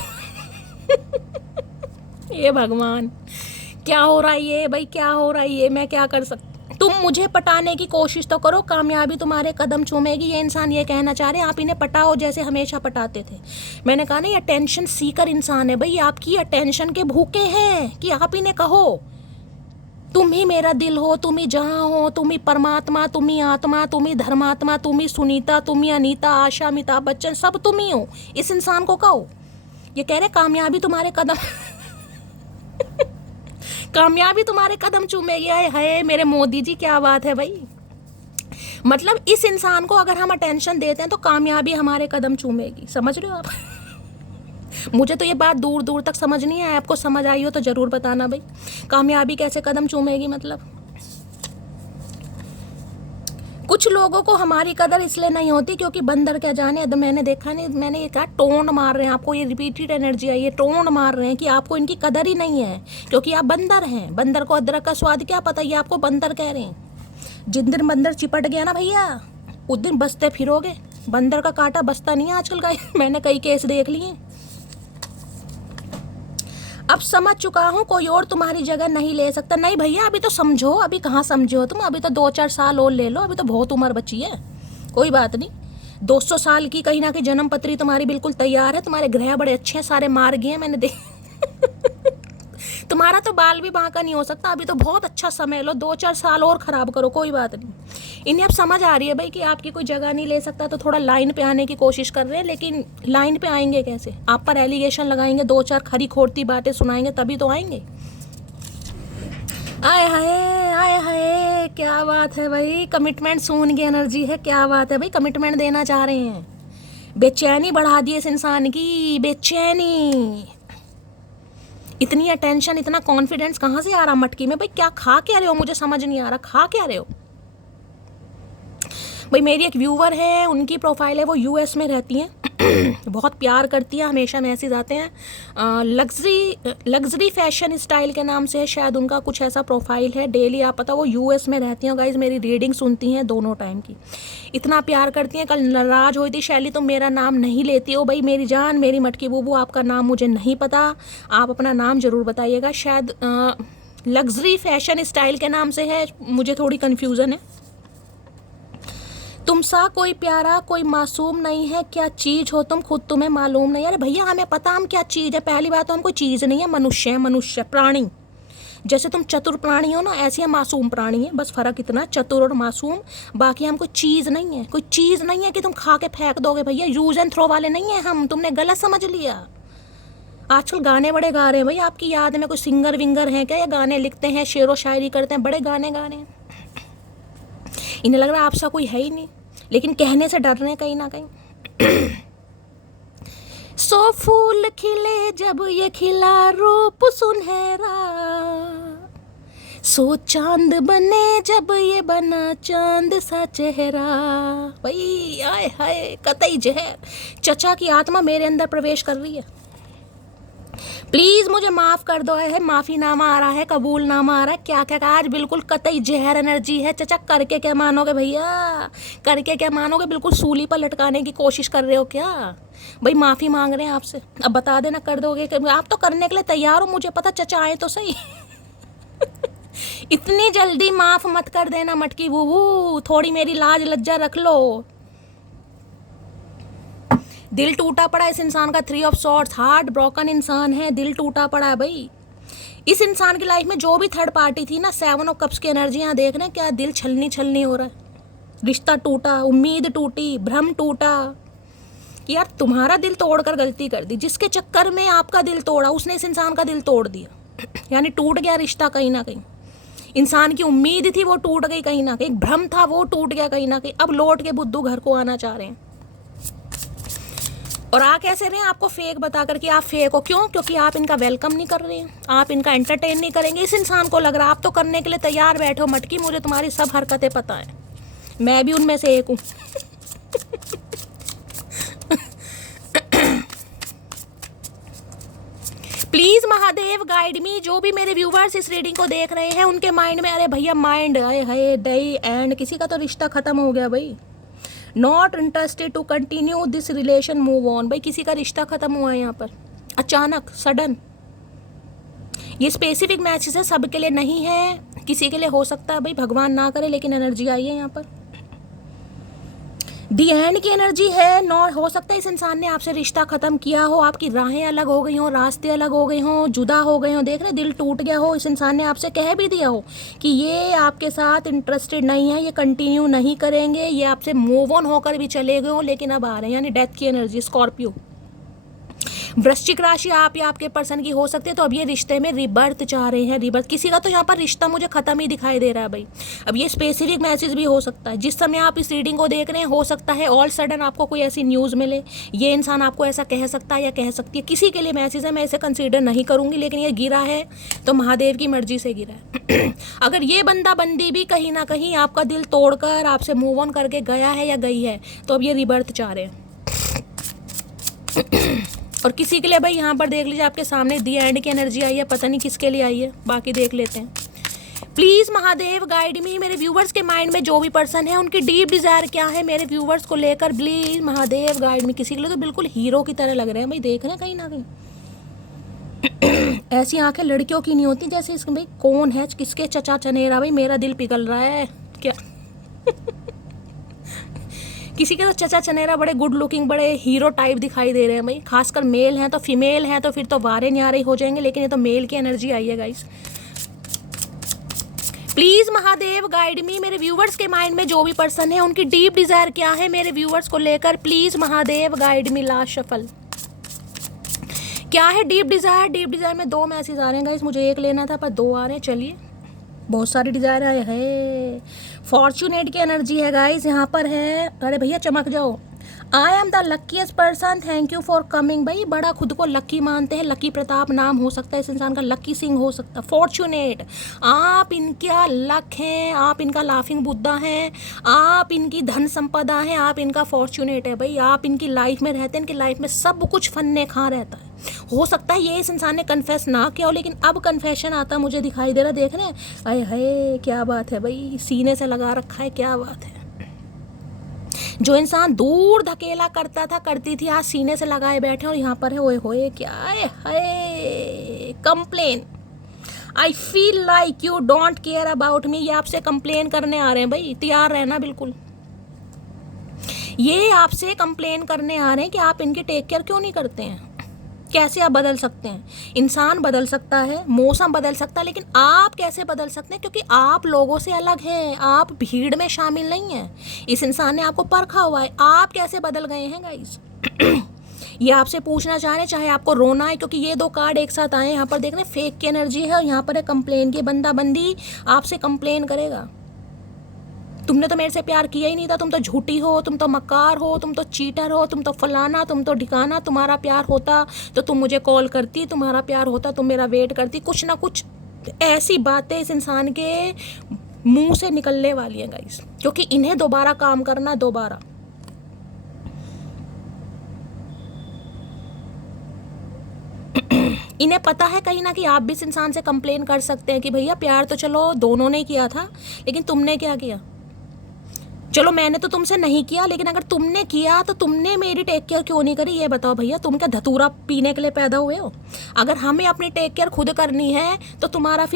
ये भगवान क्या हो रहा है ये, भाई क्या हो रहा है ये, मैं क्या कर सकती। तुम मुझे पटाने की कोशिश तो करो, कामयाबी तुम्हारे कदम चूमेगी। ये इंसान ये कहना चाह रहे हैं आप इन्हें पटाओ जैसे हमेशा पटाते थे। मैंने कहा ना ये अटेंशन सीकर इंसान है भाई, आपकी अटेंशन के भूखे हैं कि आप इन्हें कहो तुम ही मेरा दिल हो, तुम ही जहाँ हो, तुम ही परमात्मा, तुम ही आत्मा, तुम ही धर्मात्मा, तुम ही सुनीता, तुम ही अनीता, आशा, अमिताभ बच्चन, सब तुम ही हो। इस इंसान को कहो। ये कह रहे कामयाबी तुम्हारे कदम कामयाबी तुम्हारे कदम चूमेगी। आए हाय मेरे मोदी जी, क्या बात है भाई। मतलब इस इंसान को अगर हम अटेंशन देते हैं तो कामयाबी हमारे कदम चूमेगी, समझ रहे हो आप। मुझे तो ये बात दूर दूर तक समझ नहीं है, आपको समझ आई हो तो जरूर बताना भाई, कामयाबी कैसे कदम चूमेगी। मतलब कुछ लोगों को हमारी कदर इसलिए नहीं होती क्योंकि बंदर क्या जाने, मैंने देखा नहीं, मैंने ये कहा टोन मार रहे हैं आपको, ये रिपीटेड एनर्जी आई है, टोन मार रहे हैं कि आपको इनकी कदर ही नहीं है क्योंकि आप बंदर हैं। बंदर को अदरक का स्वाद क्या पता, ये आपको बंदर कह रहे हैं। जिन दिन बंदर चिपट गया ना भैया, उस दिन बसते फिरोगे। बंदर का कांटा बसता नहीं है आजकल का। मैंने कई केस देख लिए। अब समझ चुका हूँ कोई और तुम्हारी जगह नहीं ले सकता। नहीं भैया अभी तो समझो, अभी कहाँ समझे हो तुम, अभी तो 2-4 साल और ले लो, अभी तो बहुत उम्र बची है। कोई बात नहीं, 200 साल की कहीं ना कहीं जन्म पत्री तुम्हारी बिल्कुल तैयार है। तुम्हारे ग्रह बड़े अच्छे हैं, सारे मार गए हैं मैंने देख। तुम्हारा तो बाल भी बांका नहीं हो सकता, अभी तो बहुत अच्छा समय लो, 2-4 साल और खराब करो, कोई बात नहीं। इन्हें अब समझ आ रही है भाई कि आपकी कोई जगह नहीं ले सकता, तो थोड़ा लाइन पे आने की कोशिश कर रहे हैं। लेकिन लाइन पे आएंगे कैसे? आप पर एलिगेशन लगाएंगे, 2-4 खरी खोटती बातें सुनाएंगे, तभी तो आएंगे। आए हाय आए हाय, क्या बात है भाई, कमिटमेंट सून की एनर्जी है, क्या बात है भाई, कमिटमेंट देना चाह रहे हैं। बेचैनी बढ़ा दी इस इंसान की, बेचैनी। इतनी अटेंशन, इतना कॉन्फिडेंस कहाँ से आ रहा मटकी में? भाई क्या खा क्या रहे हो, मुझे समझ नहीं आ रहा, खा क्या रहे हो भाई। मेरी एक व्यूवर है, उनकी प्रोफाइल है, वो यूएस में रहती हैं, बहुत प्यार करती है, हमेशा मैसेज आते हैं। लग्जरी फैशन स्टाइल के नाम से है शायद उनका कुछ ऐसा प्रोफाइल है। डेली आप पता वो यूएस में रहती हैं गाइज, मेरी रीडिंग सुनती हैं दोनों टाइम की, इतना प्यार करती हैं। कल नाराज हुई थी शैली तो मेरा नाम नहीं लेती हो। भाई मेरी जान, मेरी मटकी बूबू, आपका नाम मुझे नहीं पता, आप अपना नाम ज़रूर बताइएगा। शायद लग्जरी फैशन स्टाइल के नाम से है, मुझे थोड़ी कन्फ्यूज़न है। तुम सा कोई प्यारा कोई मासूम नहीं है, क्या चीज हो तुम खुद तुम्हें मालूम नहीं। अरे भैया हमें पता हम क्या चीज है। पहली बात तो हम कोई चीज नहीं है, मनुष्य है, मनुष्य प्राणी। जैसे तुम चतुर प्राणी हो ना, ऐसे हम मासूम प्राणी है। बस फर्क इतना, चतुर और मासूम। बाकी हम कोई चीज नहीं है, कोई चीज नहीं है कि तुम खा के फेंक दोगे। भैया यूज एंड थ्रो वाले नहीं है हम, तुमने गलत समझ लिया। आजकल गाने बड़े गा रहे हैं भाई, आपकी याद में कोई सिंगर विंगर हैं क्या, या गाने लिखते हैं शेरो शायरी करते हैं, बड़े गाने गा रहे हैं। इन्हें लग रहा है आपसा कोई है ही नहीं, लेकिन कहने से डर रहे हैं कहीं ना कहीं। सो फूल खिले जब ये खिला रूप सुनहरा, सो चांद बने जब ये बना चांद सा चेहरा। भाई आए हाय कतई जहर, चचा की आत्मा मेरे अंदर प्रवेश कर रही है। प्लीज मुझे माफ कर दो। है माफीनामा आ रहा है, कबूलनामा आ रहा है, क्या क्या आज बिल्कुल कतई जहर एनर्जी है। चचा करके क्या मानोगे भैया, करके क्या मानोगे, बिल्कुल सूली पर लटकाने की कोशिश कर रहे हो क्या। भाई माफी मांग रहे हैं आपसे, अब बता देना कर दोगे। आप तो करने के लिए तैयार हो, मुझे पता, चचा आए तो सही। इतनी जल्दी माफ मत कर देना मटकी बूबू, थोड़ी मेरी लाज लज्जा रख लो। दिल टूटा पड़ा इस इंसान का, 3 ऑफ सॉर्ड्स, हार्ट ब्रोकन इंसान है, दिल टूटा पड़ा है भाई। इस इंसान की लाइफ में जो भी थर्ड पार्टी थी ना, 7 ऑफ कप्स की एनर्जी यहाँ देख रहे हैं, क्या दिल छलनी छलनी हो रहा है। रिश्ता टूटा, उम्मीद टूटी, भ्रम टूटा। यार तुम्हारा दिल तोड़कर गलती कर दी, जिसके चक्कर में आपका दिल तोड़ा उसने इस इंसान का दिल तोड़ दिया। यानी टूट गया रिश्ता कहीं ना कहीं। इंसान की उम्मीद थी वो टूट गई कहीं ना कहीं, भ्रम था वो टूट गया कहीं ना कहीं। अब लौट के बुद्धू घर को आना चाह रहे हैं, और आ कैसे रहे हैं आपको फेक बता कर कि आप फेक हो। क्यों? क्योंकि आप इनका वेलकम नहीं कर रहे हैं, आप इनका एंटरटेन नहीं करेंगे। इस इंसान को लग रहा है आप तो करने के लिए तैयार बैठे हो। मटकी मुझे तुम्हारी सब हरकतें पता है, मैं भी उनमें से एक हूँ। प्लीज महादेव गाइड मी। जो भी मेरे व्यूवर्स इस रीडिंग को देख रहे हैं उनके माइंड में, अरे भैया माइंड आए हाय डई एंड, किसी का तो रिश्ता खत्म हो गया भाई। Not interested to continue this relation, move on. भाई किसी का रिश्ता खत्म हुआ है यहाँ पर अचानक सडन। ये स्पेसिफिक मैसेज है, सबके लिए नहीं है, किसी के लिए हो सकता है भाई, भगवान ना करे, लेकिन एनर्जी आई है यहाँ पर। दी एंड की एनर्जी है। नॉट हो सकता है इस इंसान ने आपसे रिश्ता खत्म किया हो, आपकी राहें अलग हो गई हो, रास्ते अलग हो गए हो, जुदा हो गए हो। देख रहे दिल टूट गया हो, इस इंसान ने आपसे कह भी दिया हो कि ये आपके साथ इंटरेस्टेड नहीं है, ये कंटिन्यू नहीं करेंगे, ये आपसे मूव ऑन होकर भी चले गए हो, लेकिन अब आ रहे हैं। यानी डेथ की एनर्जी, स्कॉर्पियो। वृश्चिक राशि आप या आपके पर्सन की हो सकती है, तो अब ये रिश्ते में रिबर्थ चाह रहे हैं। रिबर्थ किसी का तो यहाँ पर रिश्ता मुझे खत्म ही दिखाई दे रहा है भाई। अब ये स्पेसिफिक मैसेज भी हो सकता है, जिस समय आप इस रीडिंग को देख रहे हैं हो सकता है ऑल सडन आपको कोई ऐसी न्यूज़ मिले, ये इंसान आपको ऐसा कह सकता है या कह सकती है। किसी के लिए मैसेज है, मैं इसे कंसिडर नहीं करूँगी, लेकिन ये गिरा है तो महादेव की मर्जी से गिरा है। अगर ये बंदा बंदी भी कहीं ना कहीं आपका दिल तोड़कर आपसे मूव ऑन करके गया है या गई है, तो अब ये रिबर्थ चाह रहे हैं। और किसी के लिए भाई यहाँ पर देख लीजिए, आपके सामने दी एंड की एनर्जी आई है, पता नहीं किसके लिए आई है, बाकी देख लेते हैं। प्लीज महादेव गाइड मी। मेरे व्यूवर्स के माइंड में जो भी पर्सन है उनकी डीप डिजायर क्या है मेरे व्यूवर्स को लेकर, प्लीज महादेव गाइड मी। किसी के लिए तो बिल्कुल हीरो की तरह लग रहे हैं भाई, देख रहे हैं कहीं ना कहीं। ऐसी आंखें लड़कियों की नहीं होती जैसे इसमें। भाई कौन है, किसके चचा चनेरा, भाई मेरा दिल पिघल रहा है क्या। किसी के तो चचा चनेरा बड़े गुड लुकिंग, बड़े हीरो टाइप दिखाई दे रहे हैं भाई। खासकर मेल हैं तो, फीमेल हैं तो फिर तो वारे न्यारे हो जाएंगे, लेकिन ये तो मेल की एनर्जी आई है गाइस। प्लीज महादेव गाइड मी। मेरे व्यूवर्स के माइंड में जो भी पर्सन है उनकी डीप डिजायर क्या है मेरे व्यूवर्स को लेकर, please Mahadev guide me. Last shuffle क्या है डीप डिजायर। डीप डिजायर में 2 मैसेज आ रहे हैं गाइस, मुझे एक लेना था पर 2 आ रहे हैं। चलिए बहुत सारी डिजायर है। फॉर्चुनेट की एनर्जी है गाइस यहाँ पर है। अरे भैया चमक जाओ। I am the luckiest person, thank you for coming. भाई बड़ा खुद को लकी मानते हैं, लकी प्रताप नाम हो सकता है इस इंसान का, लकी सिंह हो सकता है। फॉर्चुनेट, आप इनका लक हैं, आप इनका लाफिंग बुद्धा हैं, आप इनकी धन संपदा हैं, आप इनका फॉर्चुनेट है भाई। आप इनकी लाइफ में रहते हैं, इनकी लाइफ में सब कुछ फन्ने खा रहता है। हो सकता है ये इस इंसान ने कन्फेस ना किया हो, लेकिन अब कन्फेशन आता मुझे दिखाई दे रहा। देख रहे हैं, अरे है क्या बात है भाई, सीने से लगा रखा है, क्या बात है। जो इंसान दूर धकेला करता था, करती थी, आज सीने से लगाए बैठे और यहाँ पर है। ओए होए क्या है, complain. I feel like you don't care about me. ये आपसे कंप्लेन करने आ रहे हैं भाई, तैयार रहना बिल्कुल। ये आपसे कंप्लेन करने आ रहे हैं कि आप इनकी टेक केयर क्यों नहीं करते हैं। कैसे आप बदल सकते हैं? इंसान बदल सकता है, मौसम बदल सकता है, लेकिन आप कैसे बदल सकते हैं? क्योंकि आप लोगों से अलग हैं, आप भीड़ में शामिल नहीं हैं। इस इंसान ने आपको परखा हुआ है, आप कैसे बदल गए हैं गाइस? ये आपसे पूछना चाह रहे हैं, चाहे आपको रोना है, क्योंकि ये दो कार्ड एक साथ आए हैं। यहाँ पर देख रहे हैं फेक की एनर्जी है और यहाँ पर है कंप्लेन की। बंदा बंदी आपसे कंप्लेन करेगा, तुमने तो मेरे से प्यार किया ही नहीं था, तुम तो झूठी हो, तुम तो मक्कार हो, तुम तो चीटर हो, तुम तो फलाना, तुम तो ढिकाना। तुम्हारा प्यार होता तो तुम मुझे कॉल करती, तुम्हारा प्यार होता तुम मेरा वेट करती। कुछ ना कुछ ऐसी बातें इस इंसान के मुंह से निकलने वाली हैं गाइस, क्योंकि इन्हें दोबारा काम करना, दोबारा। इन्हें पता है कहीं ना कि आप भी इस इंसान से कंप्लेन कर सकते हैं कि भैया प्यार तो चलो दोनों ने किया था, लेकिन तुमने क्या किया? चलो मैंने तो तुमसे नहीं किया, लेकिन अगर तुमने किया तो तुमने मेरी टेक केयर क्यों नहीं करी? ये बताओ भैया, तुम क्या धतूरा पीने के लिए पैदा हुए हो? अगर हमें अपनी टेक केयर खुद करनी है तो तुम्हारा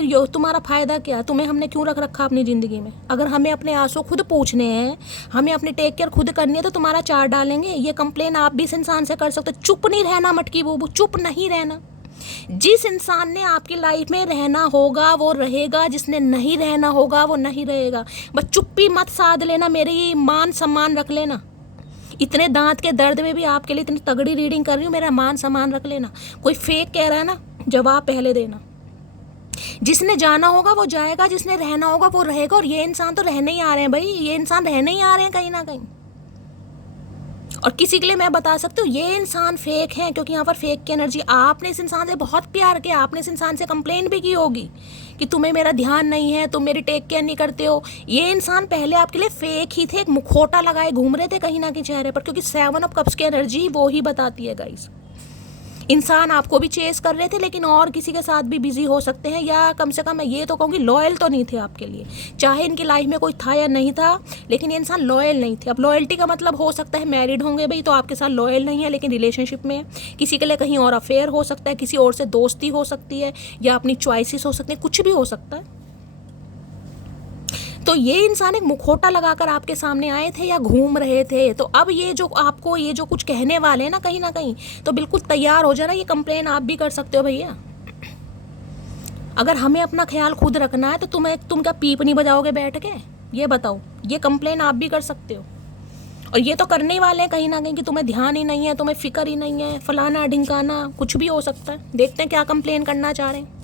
फ़ायदा क्या? तुम्हें हमने क्यों रख रखा अपनी ज़िंदगी में? अगर हमें अपने आंसू खुद पूछने हैं, हमें अपनी टेक केयर खुद करनी है, तो तुम्हारा चार डालेंगे। ये कंप्लेन आप भी इस इंसान से कर सकते हो। चुप नहीं रहना मटकी बूबू, चुप नहीं रहना। जिस इंसान ने आपकी लाइफ में रहना होगा वो रहेगा, जिसने नहीं रहना होगा वो नहीं रहेगा। बस चुप्पी मत साध लेना, मेरी मान सम्मान रख लेना। इतने दांत के दर्द में भी आपके लिए इतनी तगड़ी रीडिंग कर रही हूँ, मेरा मान सम्मान रख लेना। कोई फेक कह रहा है ना, जवाब पहले देना। जिसने जाना होगा वो जाएगा, जिसने रहना होगा वो रहेगा। और ये इंसान तो रहने ही आ रहे हैं भाई, ये इंसान रहने ही आ रहे हैं कहीं ना कहीं। और किसी के लिए मैं बता सकती हूँ ये इंसान फेक है, क्योंकि यहाँ पर फेक की एनर्जी। आपने इस इंसान से बहुत प्यार किया, आपने इस इंसान से कंप्लेन भी की होगी कि तुम्हें मेरा ध्यान नहीं है, तुम मेरी टेक केयर नहीं करते हो। ये इंसान पहले आपके लिए फेक ही थे, एक मुखौटा लगाए घूम रहे थे कहीं ना कहीं चेहरे पर, क्योंकि 7 ऑफ कप्स की एनर्जी वो ही बताती है गाइस। इंसान आपको भी चेस कर रहे थे, लेकिन और किसी के साथ भी बिजी हो सकते हैं, या कम से कम मैं ये तो कहूँगी लॉयल तो नहीं थे आपके लिए। चाहे इनकी लाइफ में कोई था या नहीं था, लेकिन ये इंसान लॉयल नहीं थे। अब लॉयल्टी का मतलब हो सकता है मैरिड होंगे भाई तो आपके साथ लॉयल नहीं है, लेकिन रिलेशनशिप में है। किसी के लिए कहीं और अफेयर हो सकता है, किसी और से दोस्ती हो सकती है, या अपनी चॉइसेस हो सकती है, कुछ भी हो सकता है। तो ये इंसान एक मुखौटा लगाकर आपके सामने आए थे या घूम रहे थे। तो अब ये जो आपको ये जो कुछ कहने वाले हैं ना कहीं ना कहीं, तो बिल्कुल तैयार हो जाना। ये कंप्लेन आप भी कर सकते हो भैया। अगर हमें अपना ख्याल खुद रखना है तो तुम क्या पीप नहीं बजाओगे बैठ के? ये बताओ, ये कंप्लेन आप भी कर सकते हो। और ये तो करने वाले हैं कहीं ना कहीं कि तुम्हें ध्यान ही नहीं है, तुम्हें फिक्र ही नहीं है, फलाना ढिंकाना, कुछ भी हो सकता है। देखते हैं क्या कंप्लेन करना चाह रहे हैं।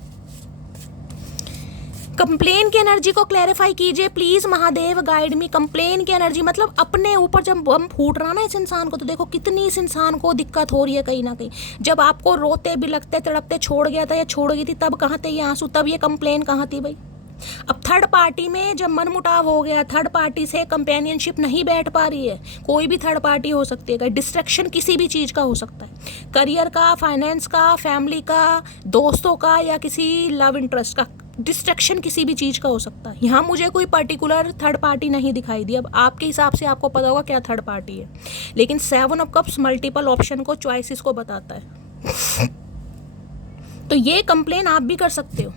कंप्लेन की एनर्जी को क्लैरिफाई कीजिए please Mahadev, guide me. Complain की एनर्जी मतलब अपने ऊपर जब बम फूट रहा ना इस इंसान को, तो देखो कितनी इस इंसान को दिक्कत हो रही है कहीं ना कहीं। जब आपको रोते बिलखते तड़पते छोड़ गया था या छोड़ गई थी, तब कहाँ थे ये आंसू? तब ये कंप्लेन कहाँ थी भाई? अब थर्ड पार्टी में जब मनमुटाव हो गया, थर्ड पार्टी से कंपेनियनशिप नहीं बैठ पा रही है, कोई भी थर्ड पार्टी हो सकती है, डिस्ट्रैक्शन किसी भी चीज़ का हो सकता है, करियर का, फाइनेंस का, फैमिली का, दोस्तों का, या किसी लव इंटरेस्ट का। डिस्ट्रैक्शन किसी भी चीज़ का हो सकता है। यहाँ मुझे कोई पर्टिकुलर थर्ड पार्टी नहीं दिखाई दी। अब आपके हिसाब से आपको पता होगा क्या थर्ड पार्टी है, लेकिन 7 ऑफ कप्स मल्टीपल ऑप्शन को, चॉइसेस को बताता है। तो ये कंप्लेन आप भी कर सकते हो।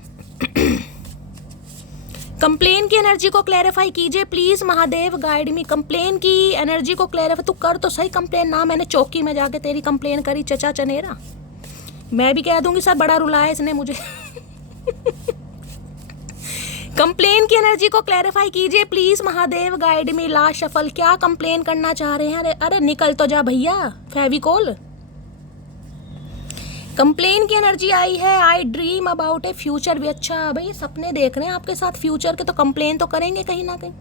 कंप्लेन की एनर्जी को क्लैरिफाई कीजिए please Mahadev, guide me. Complain की एनर्जी को क्लैरिफाई, तू कर तो सही कंप्लेन ना। मैंने चौकी में जाके तेरी कंप्लेन करी चचा चनेरा, मैं भी कह दूंगी सर बड़ा रुलाया इसने मुझे। कंप्लेन की एनर्जी को क्लैरिफाई कीजिए please Mahadev, guide me. Last shuffle, क्या कंप्लेन करना चाह रहे हैं? अरे निकल तो जा भैया फेविकोल। कंप्लेन की एनर्जी आई है आई ड्रीम अबाउट ए फ्यूचर भी। अच्छा भाई, सपने देख रहे हैं आपके साथ फ्यूचर के, तो कंप्लेन तो करेंगे कहीं ना कहीं,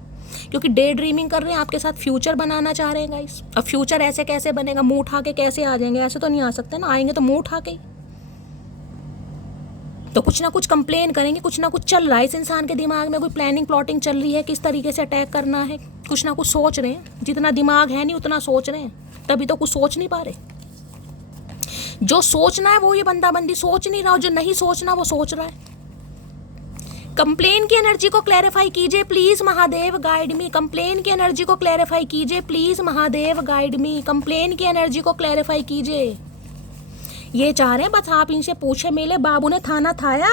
क्योंकि डे ड्रीमिंग कर रहे हैं, आपके साथ फ्यूचर बनाना चाह रहे हैं गाइस। अब फ्यूचर ऐसे कैसे बनेगा? मुंह उठा के कैसे आ जाएंगे? ऐसे तो नहीं आ सकते ना, आएंगे तो मुंह उठा के ही। तो कुछ ना कुछ कंप्लेन करेंगे, कुछ ना कुछ चल रहा है इस इंसान के दिमाग में, कोई प्लानिंग प्लॉटिंग चल रही है, किस तरीके से अटैक करना है, कुछ ना कुछ सोच रहे हैं। जितना दिमाग है नहीं उतना सोच रहे हैं, तभी तो कुछ सोच नहीं पा रहे। जो सोचना है वो ये बंदा बंदी सोच नहीं रहा, जो नहीं सोचना वो सोच रहा है। कंप्लेन की एनर्जी को क्लैरिफाई कीजिए please Mahadev, guide me. Complain की एनर्जी को क्लैरिफाई कीजिए please Mahadev, guide me. Complain की एनर्जी को क्लैरिफाई कीजिए। ये चाह रहे हैं बस आप इनसे पूछे, मेरे बाबू ने थाना थाया?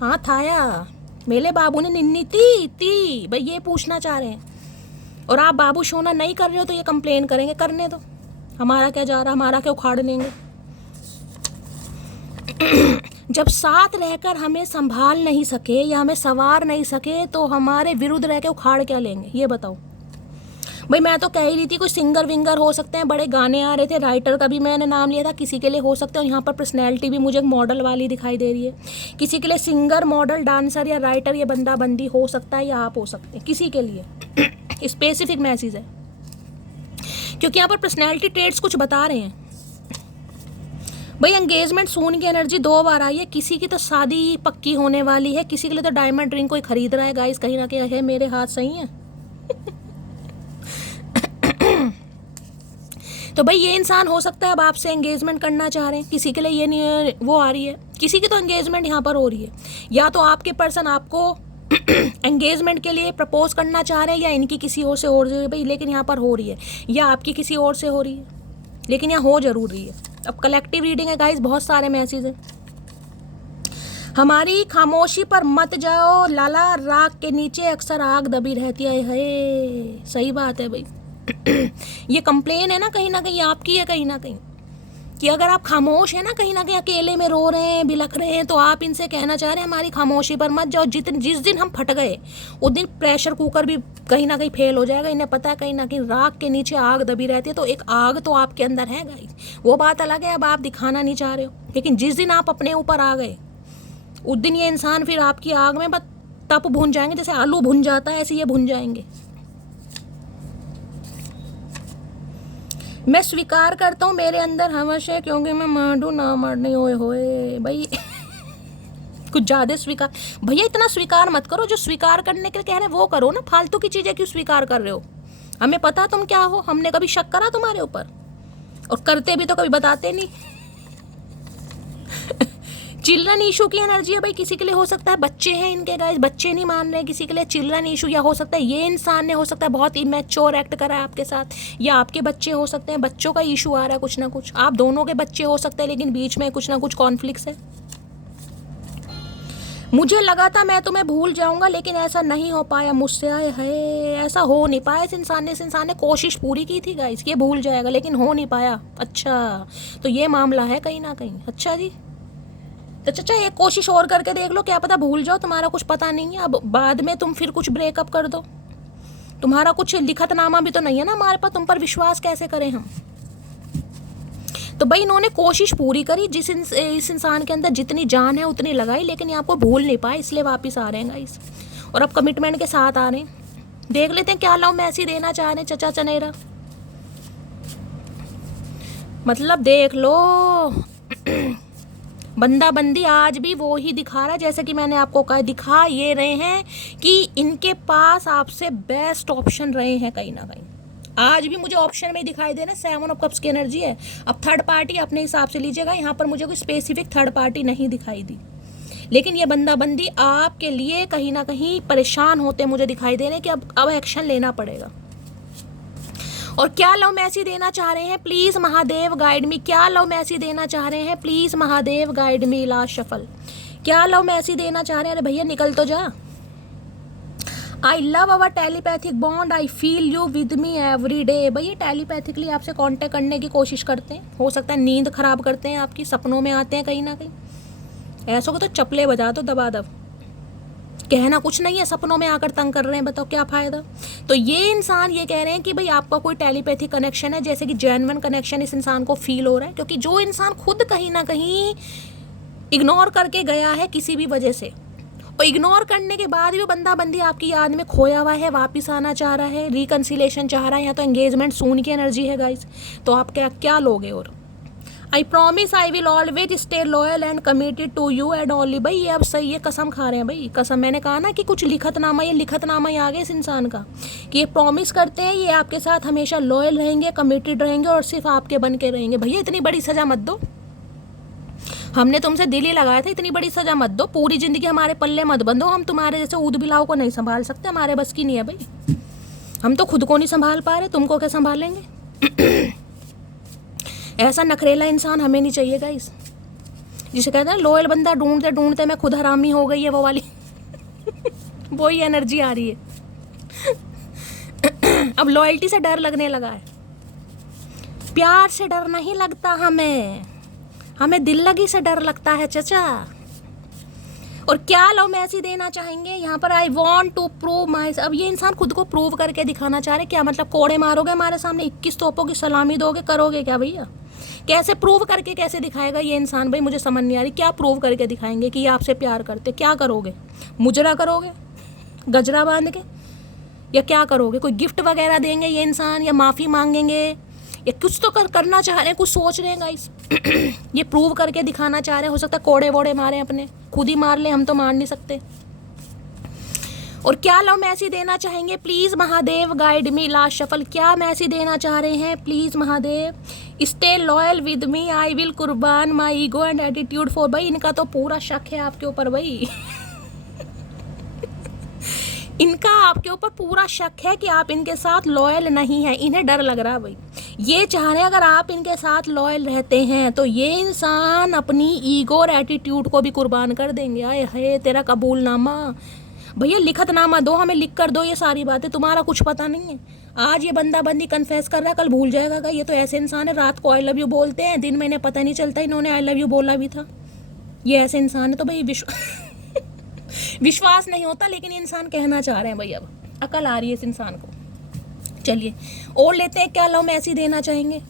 हाँ थाया। मेरे बाबू ने निन्नी ती भाई, ये पूछना चाह रहे हैं। और आप बाबू सोना नहीं कर रहे हो तो ये कंप्लेन करेंगे, करने दो, हमारा क्या जा रहा, हमारा क्या उखाड़ लेंगे। जब साथ रहकर हमें संभाल नहीं सके या हमें संवार नहीं सके तो हमारे विरुद्ध रह के उखाड़ क्या लेंगे, ये बताओ। भाई मैं तो कह ही रही थी कुछ सिंगर विंगर हो सकते हैं, बड़े गाने आ रहे थे, राइटर का भी मैंने नाम लिया था, किसी के लिए हो सकता है। और यहाँ पर पर्सनैलिटी भी मुझे मॉडल वाली दिखाई दे रही है, किसी के लिए सिंगर, मॉडल, डांसर या राइटर, ये बंदा बंदी हो सकता है या आप हो सकते हैं, किसी के लिए स्पेसिफिक मैसेज है, क्योंकि यहाँ पर पर्सनैलिटी ट्रेड्स कुछ बता रहे हैं। भाई एंगेजमेंट सून की एनर्जी 2 बार आई है, किसी की तो शादी पक्की होने वाली है, किसी के लिए तो डायमंड रिंग कोई खरीद रहा है गाइस, कहीं ना कहीं है। मेरे हाथ सही है। तो भाई ये इंसान हो सकता है अब आपसे एंगेजमेंट करना चाह रहे हैं, किसी के लिए ये नहीं वो आ रही है, किसी की तो एंगेजमेंट यहाँ पर हो रही है, या तो आपके पर्सन आपको एंगेजमेंट के लिए प्रपोज करना चाह रहे हैं, या इनकी किसी और से हो रही है भाई, लेकिन यहाँ पर हो रही है, या आपकी किसी और से हो रही है, लेकिन यहाँ हो जरूर रही है। अब कलेक्टिव रीडिंग है गाइस, बहुत सारे मैसेज हैं। हमारी खामोशी पर मत जाओ लाला, राख के नीचे अक्सर आग दबी रहती है। सही बात है भाई। ये कंप्लेन है ना कहीं आपकी है, कहीं ना कहीं, कि अगर आप खामोश है ना कहीं अकेले में रो रहे हैं, बिलख रहे हैं, तो आप इनसे कहना चाह रहे हैं हमारी खामोशी पर मत जाओ। जिस दिन हम फट गए उस दिन प्रेशर कुकर भी कहीं ना कहीं फेल हो जाएगा। इन्हें पता है कहीं ना कहीं राख के नीचे आग दबी रहती है, तो एक आग तो आपके अंदर है गाइस, वो बात अलग है, अब आप दिखाना नहीं चाह रहे हो, लेकिन जिस दिन आप अपने ऊपर आ गए उस दिन ये इंसान फिर आपकी आग में बस तप भुन जाएंगे, जैसे आलू भुन जाता है ऐसे ये भुन जाएंगे। मैं स्वीकार करता हूँ मेरे अंदर हवस है, क्योंकि मैं मांडू ना मारने होए भाई। कुछ ज़्यादा स्वीकार, भैया इतना स्वीकार मत करो, जो स्वीकार करने के लिए कह रहे हैं वो करो ना, फालतू की चीज़ें क्यों स्वीकार कर रहे हो। हमें पता तुम क्या हो, हमने कभी शक करा तुम्हारे ऊपर, और करते भी तो कभी बताते नहीं। चिल्ड्रन इशू की एनर्जी है भाई, किसी के लिए हो सकता है बच्चे हैं इनके गाइस, बच्चे नहीं मान रहे, किसी के लिए चिल्ड्रन इशू, या हो सकता है ये इंसान ने हो सकता है बहुत इमेच्योर एक्ट करा है आपके साथ, या आपके बच्चे हो सकते हैं, बच्चों का इशू आ रहा है कुछ ना कुछ, आप दोनों के बच्चे हो सकते हैं, लेकिन बीच में कुछ ना कुछ कॉन्फ्लिक्ट है। मुझे लगा था मैं तुम्हें भूल जाऊंगा, लेकिन ऐसा नहीं हो पाया मुझसे, आए है ऐसा हो नहीं पाया। इस इंसान ने कोशिश पूरी की थी गाइस, ये भूल जाएगा, लेकिन हो नहीं पाया। अच्छा तो ये मामला है कहीं ना कहीं। अच्छा जी, तो चाचा एक कोशिश और करके देख लो, क्या पता भूल जाओ, तुम्हारा कुछ पता नहीं है, अब बाद में तुम फिर कुछ ब्रेकअप कर दो, तुम्हारा कुछ लिखतनामा भी तो नहीं है ना हमारे पास, तुम पर विश्वास कैसे करें हम। तो भाई इन्होंने कोशिश पूरी करी, इस इंसान के अंदर जितनी जान है उतनी लगाई, लेकिन ये आपको भूल नहीं पाए, इसलिए वापिस आ रहे हैं गाइस, और अब कमिटमेंट के साथ आ रहे हैं। देख लेते हैं क्या लव मैसेज देना चाह रहे हैं चचा चनेरा, मतलब देख लो। बंदा बंदी आज भी वो ही दिखा रहा है, जैसे कि मैंने आपको कहा, दिखा ये रहे हैं कि इनके पास आपसे बेस्ट ऑप्शन रहे हैं कहीं ना कहीं, आज भी मुझे ऑप्शन में दिखाई दे रहा है। 7 ऑफ कप्स की एनर्जी है। अब थर्ड पार्टी अपने हिसाब से लीजिएगा, यहाँ पर मुझे कोई स्पेसिफिक थर्ड पार्टी नहीं दिखाई दी, लेकिन ये बंदा बंदी आपके लिए कहीं ना कहीं परेशान होते मुझे दिखाई दे रहे हैं कि अब एक्शन लेना पड़ेगा। और क्या लव मैसेज देना चाह रहे हैं, प्लीज महादेव गाइड मी, क्या लव मैसेज देना चाह रहे हैं, please Mahadev guide me, last shuffle, क्या लव मैसेज देना चाह रहे हैं। अरे भैया निकल तो जा। I love our telepathic bond, I feel you with me every day. भैया टेलीपैथिकली आपसे कांटेक्ट करने की कोशिश करते हैं, हो सकता है नींद खराब करते हैं आपकी, सपनों में आते हैं कहीं ना कहीं, ऐसा को तो चपले बजा दो दबा दब, कहना कुछ नहीं है, सपनों में आकर तंग कर रहे हैं, बताओ क्या फ़ायदा। तो ये इंसान ये कह रहे हैं कि भाई आपका कोई टेलीपैथिक कनेक्शन है, जैसे कि जेन्युइन कनेक्शन इस इंसान को फील हो रहा है, क्योंकि जो इंसान खुद कहीं ना कहीं इग्नोर करके गया है किसी भी वजह से, और इग्नोर करने के बाद भी बंदा बंदी आपकी याद में खोया हुआ है, वापस आना चाह रहा है, रिकन्सिलेशन चाह रहा है, या तो एंगेजमेंट सून की एनर्जी है गाइस, तो आप क्या लोगे। और I promise I will always stay loyal and committed to you and only. भाई ये अब सही है, कसम खा रहे हैं भाई, कसम। मैंने कहा ना कि कुछ लिखतनामा ही आ गया इस इंसान का, कि ये प्रॉमिस करते हैं ये आपके साथ हमेशा लॉयल रहेंगे, कमिटेड रहेंगे, और सिर्फ आपके बन के रहेंगे। भैया इतनी बड़ी सज़ा मत दो, हमने तुमसे दिल ही लगाया था, इतनी बड़ी सज़ा मत दो, पूरी ज़िंदगी हमारे पल्ले मत बंधो, हम तुम्हारे जैसे ऊद बिलाव को नहीं संभाल सकते, हमारे बस की नहीं है भाई, हम तो खुद को नहीं संभाल पा रहे, तुमको क्या संभालेंगे। ऐसा नखरेला इंसान हमें नहीं चाहिए गाइस, जिसे कहते हैं लोयल बंदा ढूंढते ढूंढते मैं खुद हरामी हो गई है, वो वाली वही एनर्जी आ रही है। अब लॉयल्टी से डर लगने लगा है। प्यार से डर नहीं लगता हमें दिल लगी से डर लगता है चचा। और क्या लव मैसेज देना चाहेंगे यहाँ पर? I want to prove my. अब ये इंसान खुद को प्रूव करके दिखाना चाह रहे। क्या मतलब कोड़े मारोगे हमारे सामने, 21 तोपों की सलामी दोगे, करोगे क्या भैया? कैसे प्रूव करके कैसे दिखाएगा ये इंसान भाई? मुझे समझ नहीं आ रही। क्या प्रूव करके दिखाएंगे कि ये आपसे प्यार करते? क्या करोगे? मुजरा करोगे गजरा बांध के, या क्या करोगे? कोई गिफ्ट वगैरह देंगे ये इंसान, या माफ़ी मांगेंगे, या कुछ तो करना चाह रहे हैं, कुछ सोच रहे हैं गाइस। ये प्रूव करके दिखाना चाह रहे हैं। हो सकता है कोड़े वोड़े मारे अपने, खुद ही मार ले, हम तो मार नहीं सकते। और क्या लव मैसेज देना चाहेंगे? Please Mahadev guide me. Last shuffle. क्या मैसेज देना चाह रहे हैं? Please Mahadev stay loyal with me, I will कुर्बान my ego and attitude for. भाई इनका तो पूरा शक है आपके ऊपर भाई। इनका आपके ऊपर पूरा शक है कि आप इनके साथ लॉयल नहीं है। इन्हें डर लग रहा है भाई। ये चाह रहे हैं अगर आप इनके साथ लॉयल रहते हैं तो ये इंसान अपनी ईगो और एटीट्यूड को भी कुर्बान कर देंगे। आए हाय तेरा कबूलनामा। भैया लिखतनामा दो, हमें लिख कर दो ये सारी बातें। तुम्हारा कुछ पता नहीं है। आज ये बंदा बंदी कन्फेस कर रहा है, कल भूल जाएगा। ये तो ऐसे इंसान है, रात को आई लव यू बोलते हैं, दिन में इन्हें पता नहीं चलता इन्होंने आई लव यू बोला भी था। ये ऐसे इंसान है तो भाई विश्वास नहीं होता, लेकिन इंसान कहना चाह रहे हैं भाई। अब अकल आ रही है इस इंसान को। चलिए और लेते हैं। क्या लव मैसेज देना चाहेंगे?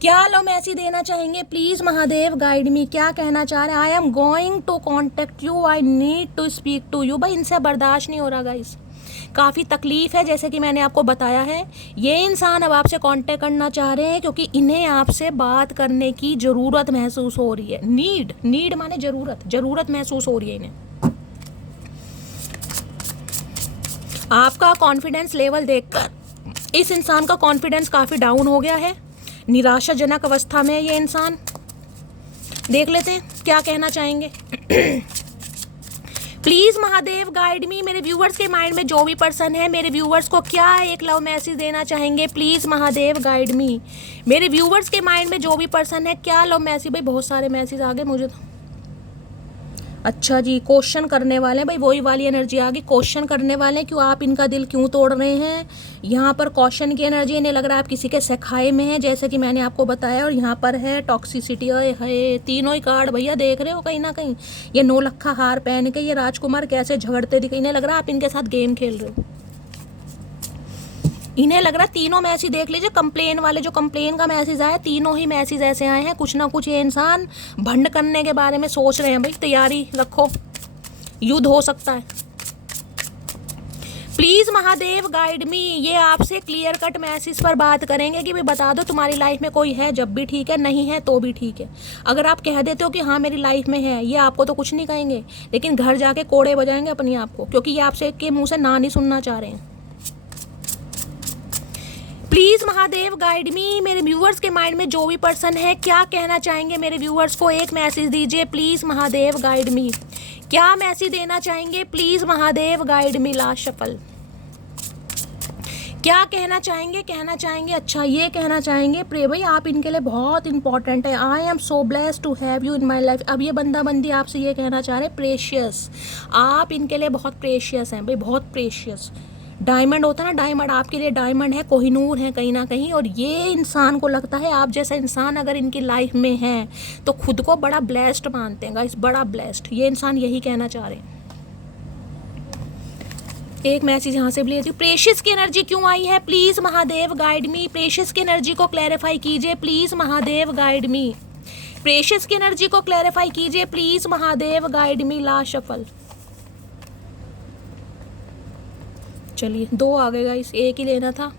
क्या लव मैसेज देना चाहेंगे? Please Mahadev guide me. क्या कहना चाह रहे हैं? I am going to contact you, I need to speak to you. भाई इनसे बर्दाश्त नहीं हो रहा गाइस, काफ़ी तकलीफ है, जैसे कि मैंने आपको बताया है। ये इंसान अब आपसे कांटेक्ट करना चाह रहे हैं क्योंकि इन्हें आपसे बात करने की ज़रूरत महसूस हो रही है। नीड माने ज़रूरत महसूस हो रही है इन्हें। आपका कॉन्फिडेंस लेवल देखकर इस इंसान का कॉन्फिडेंस काफ़ी डाउन हो गया है, निराशाजनक अवस्था में ये इंसान। देख लेते हैं क्या कहना चाहेंगे। प्लीज़ महादेव गाइड मी। मेरे व्यूवर्स के माइंड में जो भी पर्सन है, मेरे व्यूवर्स को क्या एक लव मैसेज देना चाहेंगे? प्लीज़ महादेव गाइड मी। मेरे व्यूवर्स के माइंड में जो भी पर्सन है, क्या लव मैसेज? भाई बहुत सारे मैसेज आ गए मुझे तो। अच्छा जी, क्वेश्चन करने वाले हैं भाई, वही वाली एनर्जी आ गई। क्वेश्चन करने वाले हैं, क्यों आप इनका दिल क्यों तोड़ रहे हैं? यहाँ पर क्वेश्चन की एनर्जी, इन्हें लग रहा है आप किसी के सखाए में है, जैसे कि मैंने आपको बताया। और यहाँ पर है टॉक्सिसिटी। है तीनों ही कार्ड भैया देख रहे हो कहीं ना कहीं। ये नौलखा हार पहन के ये राजकुमार कैसे झगड़ते दिखे। इन्हें लग रहा है आप इनके साथ गेम खेल रहे हो। इन्हें लग रहा है तीनों मैसेज देख लीजिए, कंप्लेन वाले जो कंप्लेन का मैसेज आया, तीनों ही मैसेज ऐसे आए हैं। कुछ ना कुछ ये इंसान भंड करने के बारे में सोच रहे हैं। भाई तैयारी रखो, युद्ध हो सकता है। प्लीज़ महादेव गाइड मी। ये आपसे क्लियर कट मैसेज पर बात करेंगे कि भाई बता दो तुम्हारी लाइफ में कोई है, जब भी ठीक है, नहीं है तो भी ठीक है। अगर आप कह देते हो कि हाँ मेरी लाइफ में है, ये आपको तो कुछ नहीं कहेंगे, लेकिन घर जाके कोड़े बजाएंगे अपने आप को, क्योंकि ये आपसे के मुँह से ना नहीं सुनना चाह रहे हैं। प्लीज़ महादेव गाइड मी। मेरे व्यूवर्स के माइंड में जो भी पर्सन है, क्या कहना चाहेंगे? मेरे व्यूवर्स को एक मैसेज दीजिए। Please Mahadev guide me. क्या मैसेज देना चाहेंगे? Please Mahadev guide me. Last shuffle. क्या कहना चाहेंगे? अच्छा ये कहना चाहेंगे, प्रे भाई आप इनके लिए बहुत इंपॉर्टेंट है। I am so blessed to have you in my life. अब ये बंदा बंदी आपसे ये कहना चाह रहे हैं प्रेशियस। आप इनके लिए बहुत प्रेशियस हैं भाई, बहुत प्रेशियस। डायमंड होता है ना, डायमंड आपके लिए डायमंड है, कोहिनूर है कहीं ना कहीं। और ये इंसान को लगता है आप जैसा इंसान अगर इनकी लाइफ में है तो खुद को बड़ा ब्लेस्ड मानते हैं गाइस, बड़ा ब्लेस्ड। ये इंसान यही कहना चाह रहे हैं। एक मैसेज यहाँ से भी लेती हूँ। प्रेशियस की एनर्जी क्यों आई है? Please Mahadev guide me. Precious की एनर्जी को क्लैरिफाई कीजिए, please Mahadev guide me. Precious की एनर्जी को क्लैरिफाई कीजिए, please Mahadev guide me. Last shuffle. चलिए 2 आ गए गाइस, एक ही लेना था।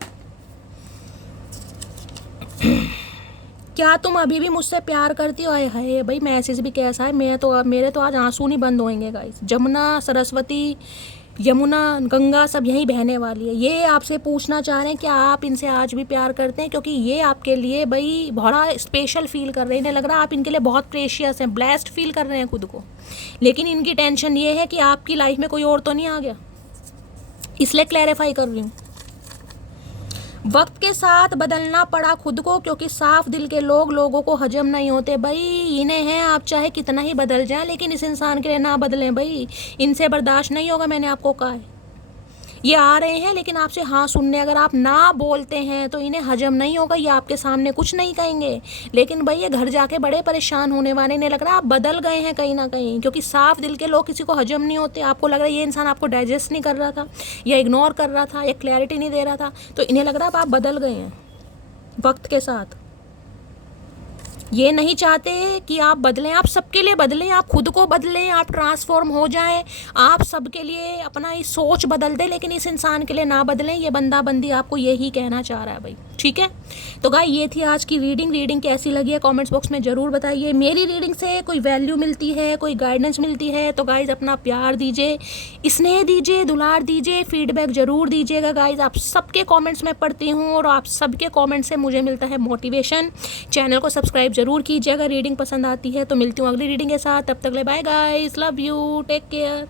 क्या तुम अभी भी मुझसे प्यार करती हो? हाय भाई मैसेज भी कैसा है। मेरे तो आज आंसू नहीं बंद होंगे गाइस। जमुना, सरस्वती, यमुना, गंगा सब यहीं बहने वाली है। ये आपसे पूछना चाह रहे हैं कि आप इनसे आज भी प्यार करते हैं, क्योंकि ये आपके लिए भाई बड़ा स्पेशल फील कर रहे हैं। इन्हें लग रहा है आप इनके लिए बहुत प्रेशियस हैं, ब्लेस्ड फील कर रहे हैं खुद को। लेकिन इनकी टेंशन ये है कि आपकी लाइफ में कोई और तो नहीं आ गया, इसलिए क्लैरिफाई कर रही हूँ। वक्त के साथ बदलना पड़ा खुद को, क्योंकि साफ दिल के लोगों को हजम नहीं होते भाई। इन्हें हैं आप चाहे कितना ही बदल जाए, लेकिन इस इंसान के लिए ना बदलें भाई, इनसे बर्दाश्त नहीं होगा। मैंने आपको कहा है ये आ रहे हैं लेकिन आपसे हाँ सुनने अगर आप ना बोलते हैं तो इन्हें हजम नहीं होगा, ये आपके सामने कुछ नहीं कहेंगे, लेकिन भाई ये घर जाके बड़े परेशान होने वाले। इन्हें लग रहा है आप बदल गए हैं कहीं ना कहीं, क्योंकि साफ दिल के लोग किसी को हजम नहीं होते। आपको लग रहा है ये इंसान आपको डाइजेस्ट नहीं कर रहा था, या इग्नोर कर रहा था, या क्लैरिटी नहीं दे रहा था, तो इन्हें लग रहा है आप बदल गए हैं वक्त के साथ। ये नहीं चाहते कि आप बदलें, आप सबके लिए बदलें, आप खुद को बदलें, आप ट्रांसफॉर्म हो जाएं, आप सबके लिए अपना ये सोच बदल दें, लेकिन इस इंसान के लिए ना बदलें। ये बंदा बंदी आपको यही कहना चाह रहा है भाई, ठीक है। तो गाइस ये थी आज की रीडिंग कैसी लगी है कमेंट्स बॉक्स में ज़रूर बताइए। मेरी रीडिंग से कोई वैल्यू मिलती है, कोई गाइडेंस मिलती है तो गाइस अपना प्यार दीजिए, स्नेह दीजिए, दुलार दीजिए, फीडबैक ज़रूर दीजिएगा गाइस। आप सबके कमेंट्स में पढ़ती हूँ और आप सबके कमेंट से मुझे मिलता है मोटिवेशन। चैनल को सब्सक्राइब जरूर कीजिएगा, रीडिंग पसंद आती है तो। मिलती हूँ अगली रीडिंग के साथ, तब तक ले bye guys, love you, take care.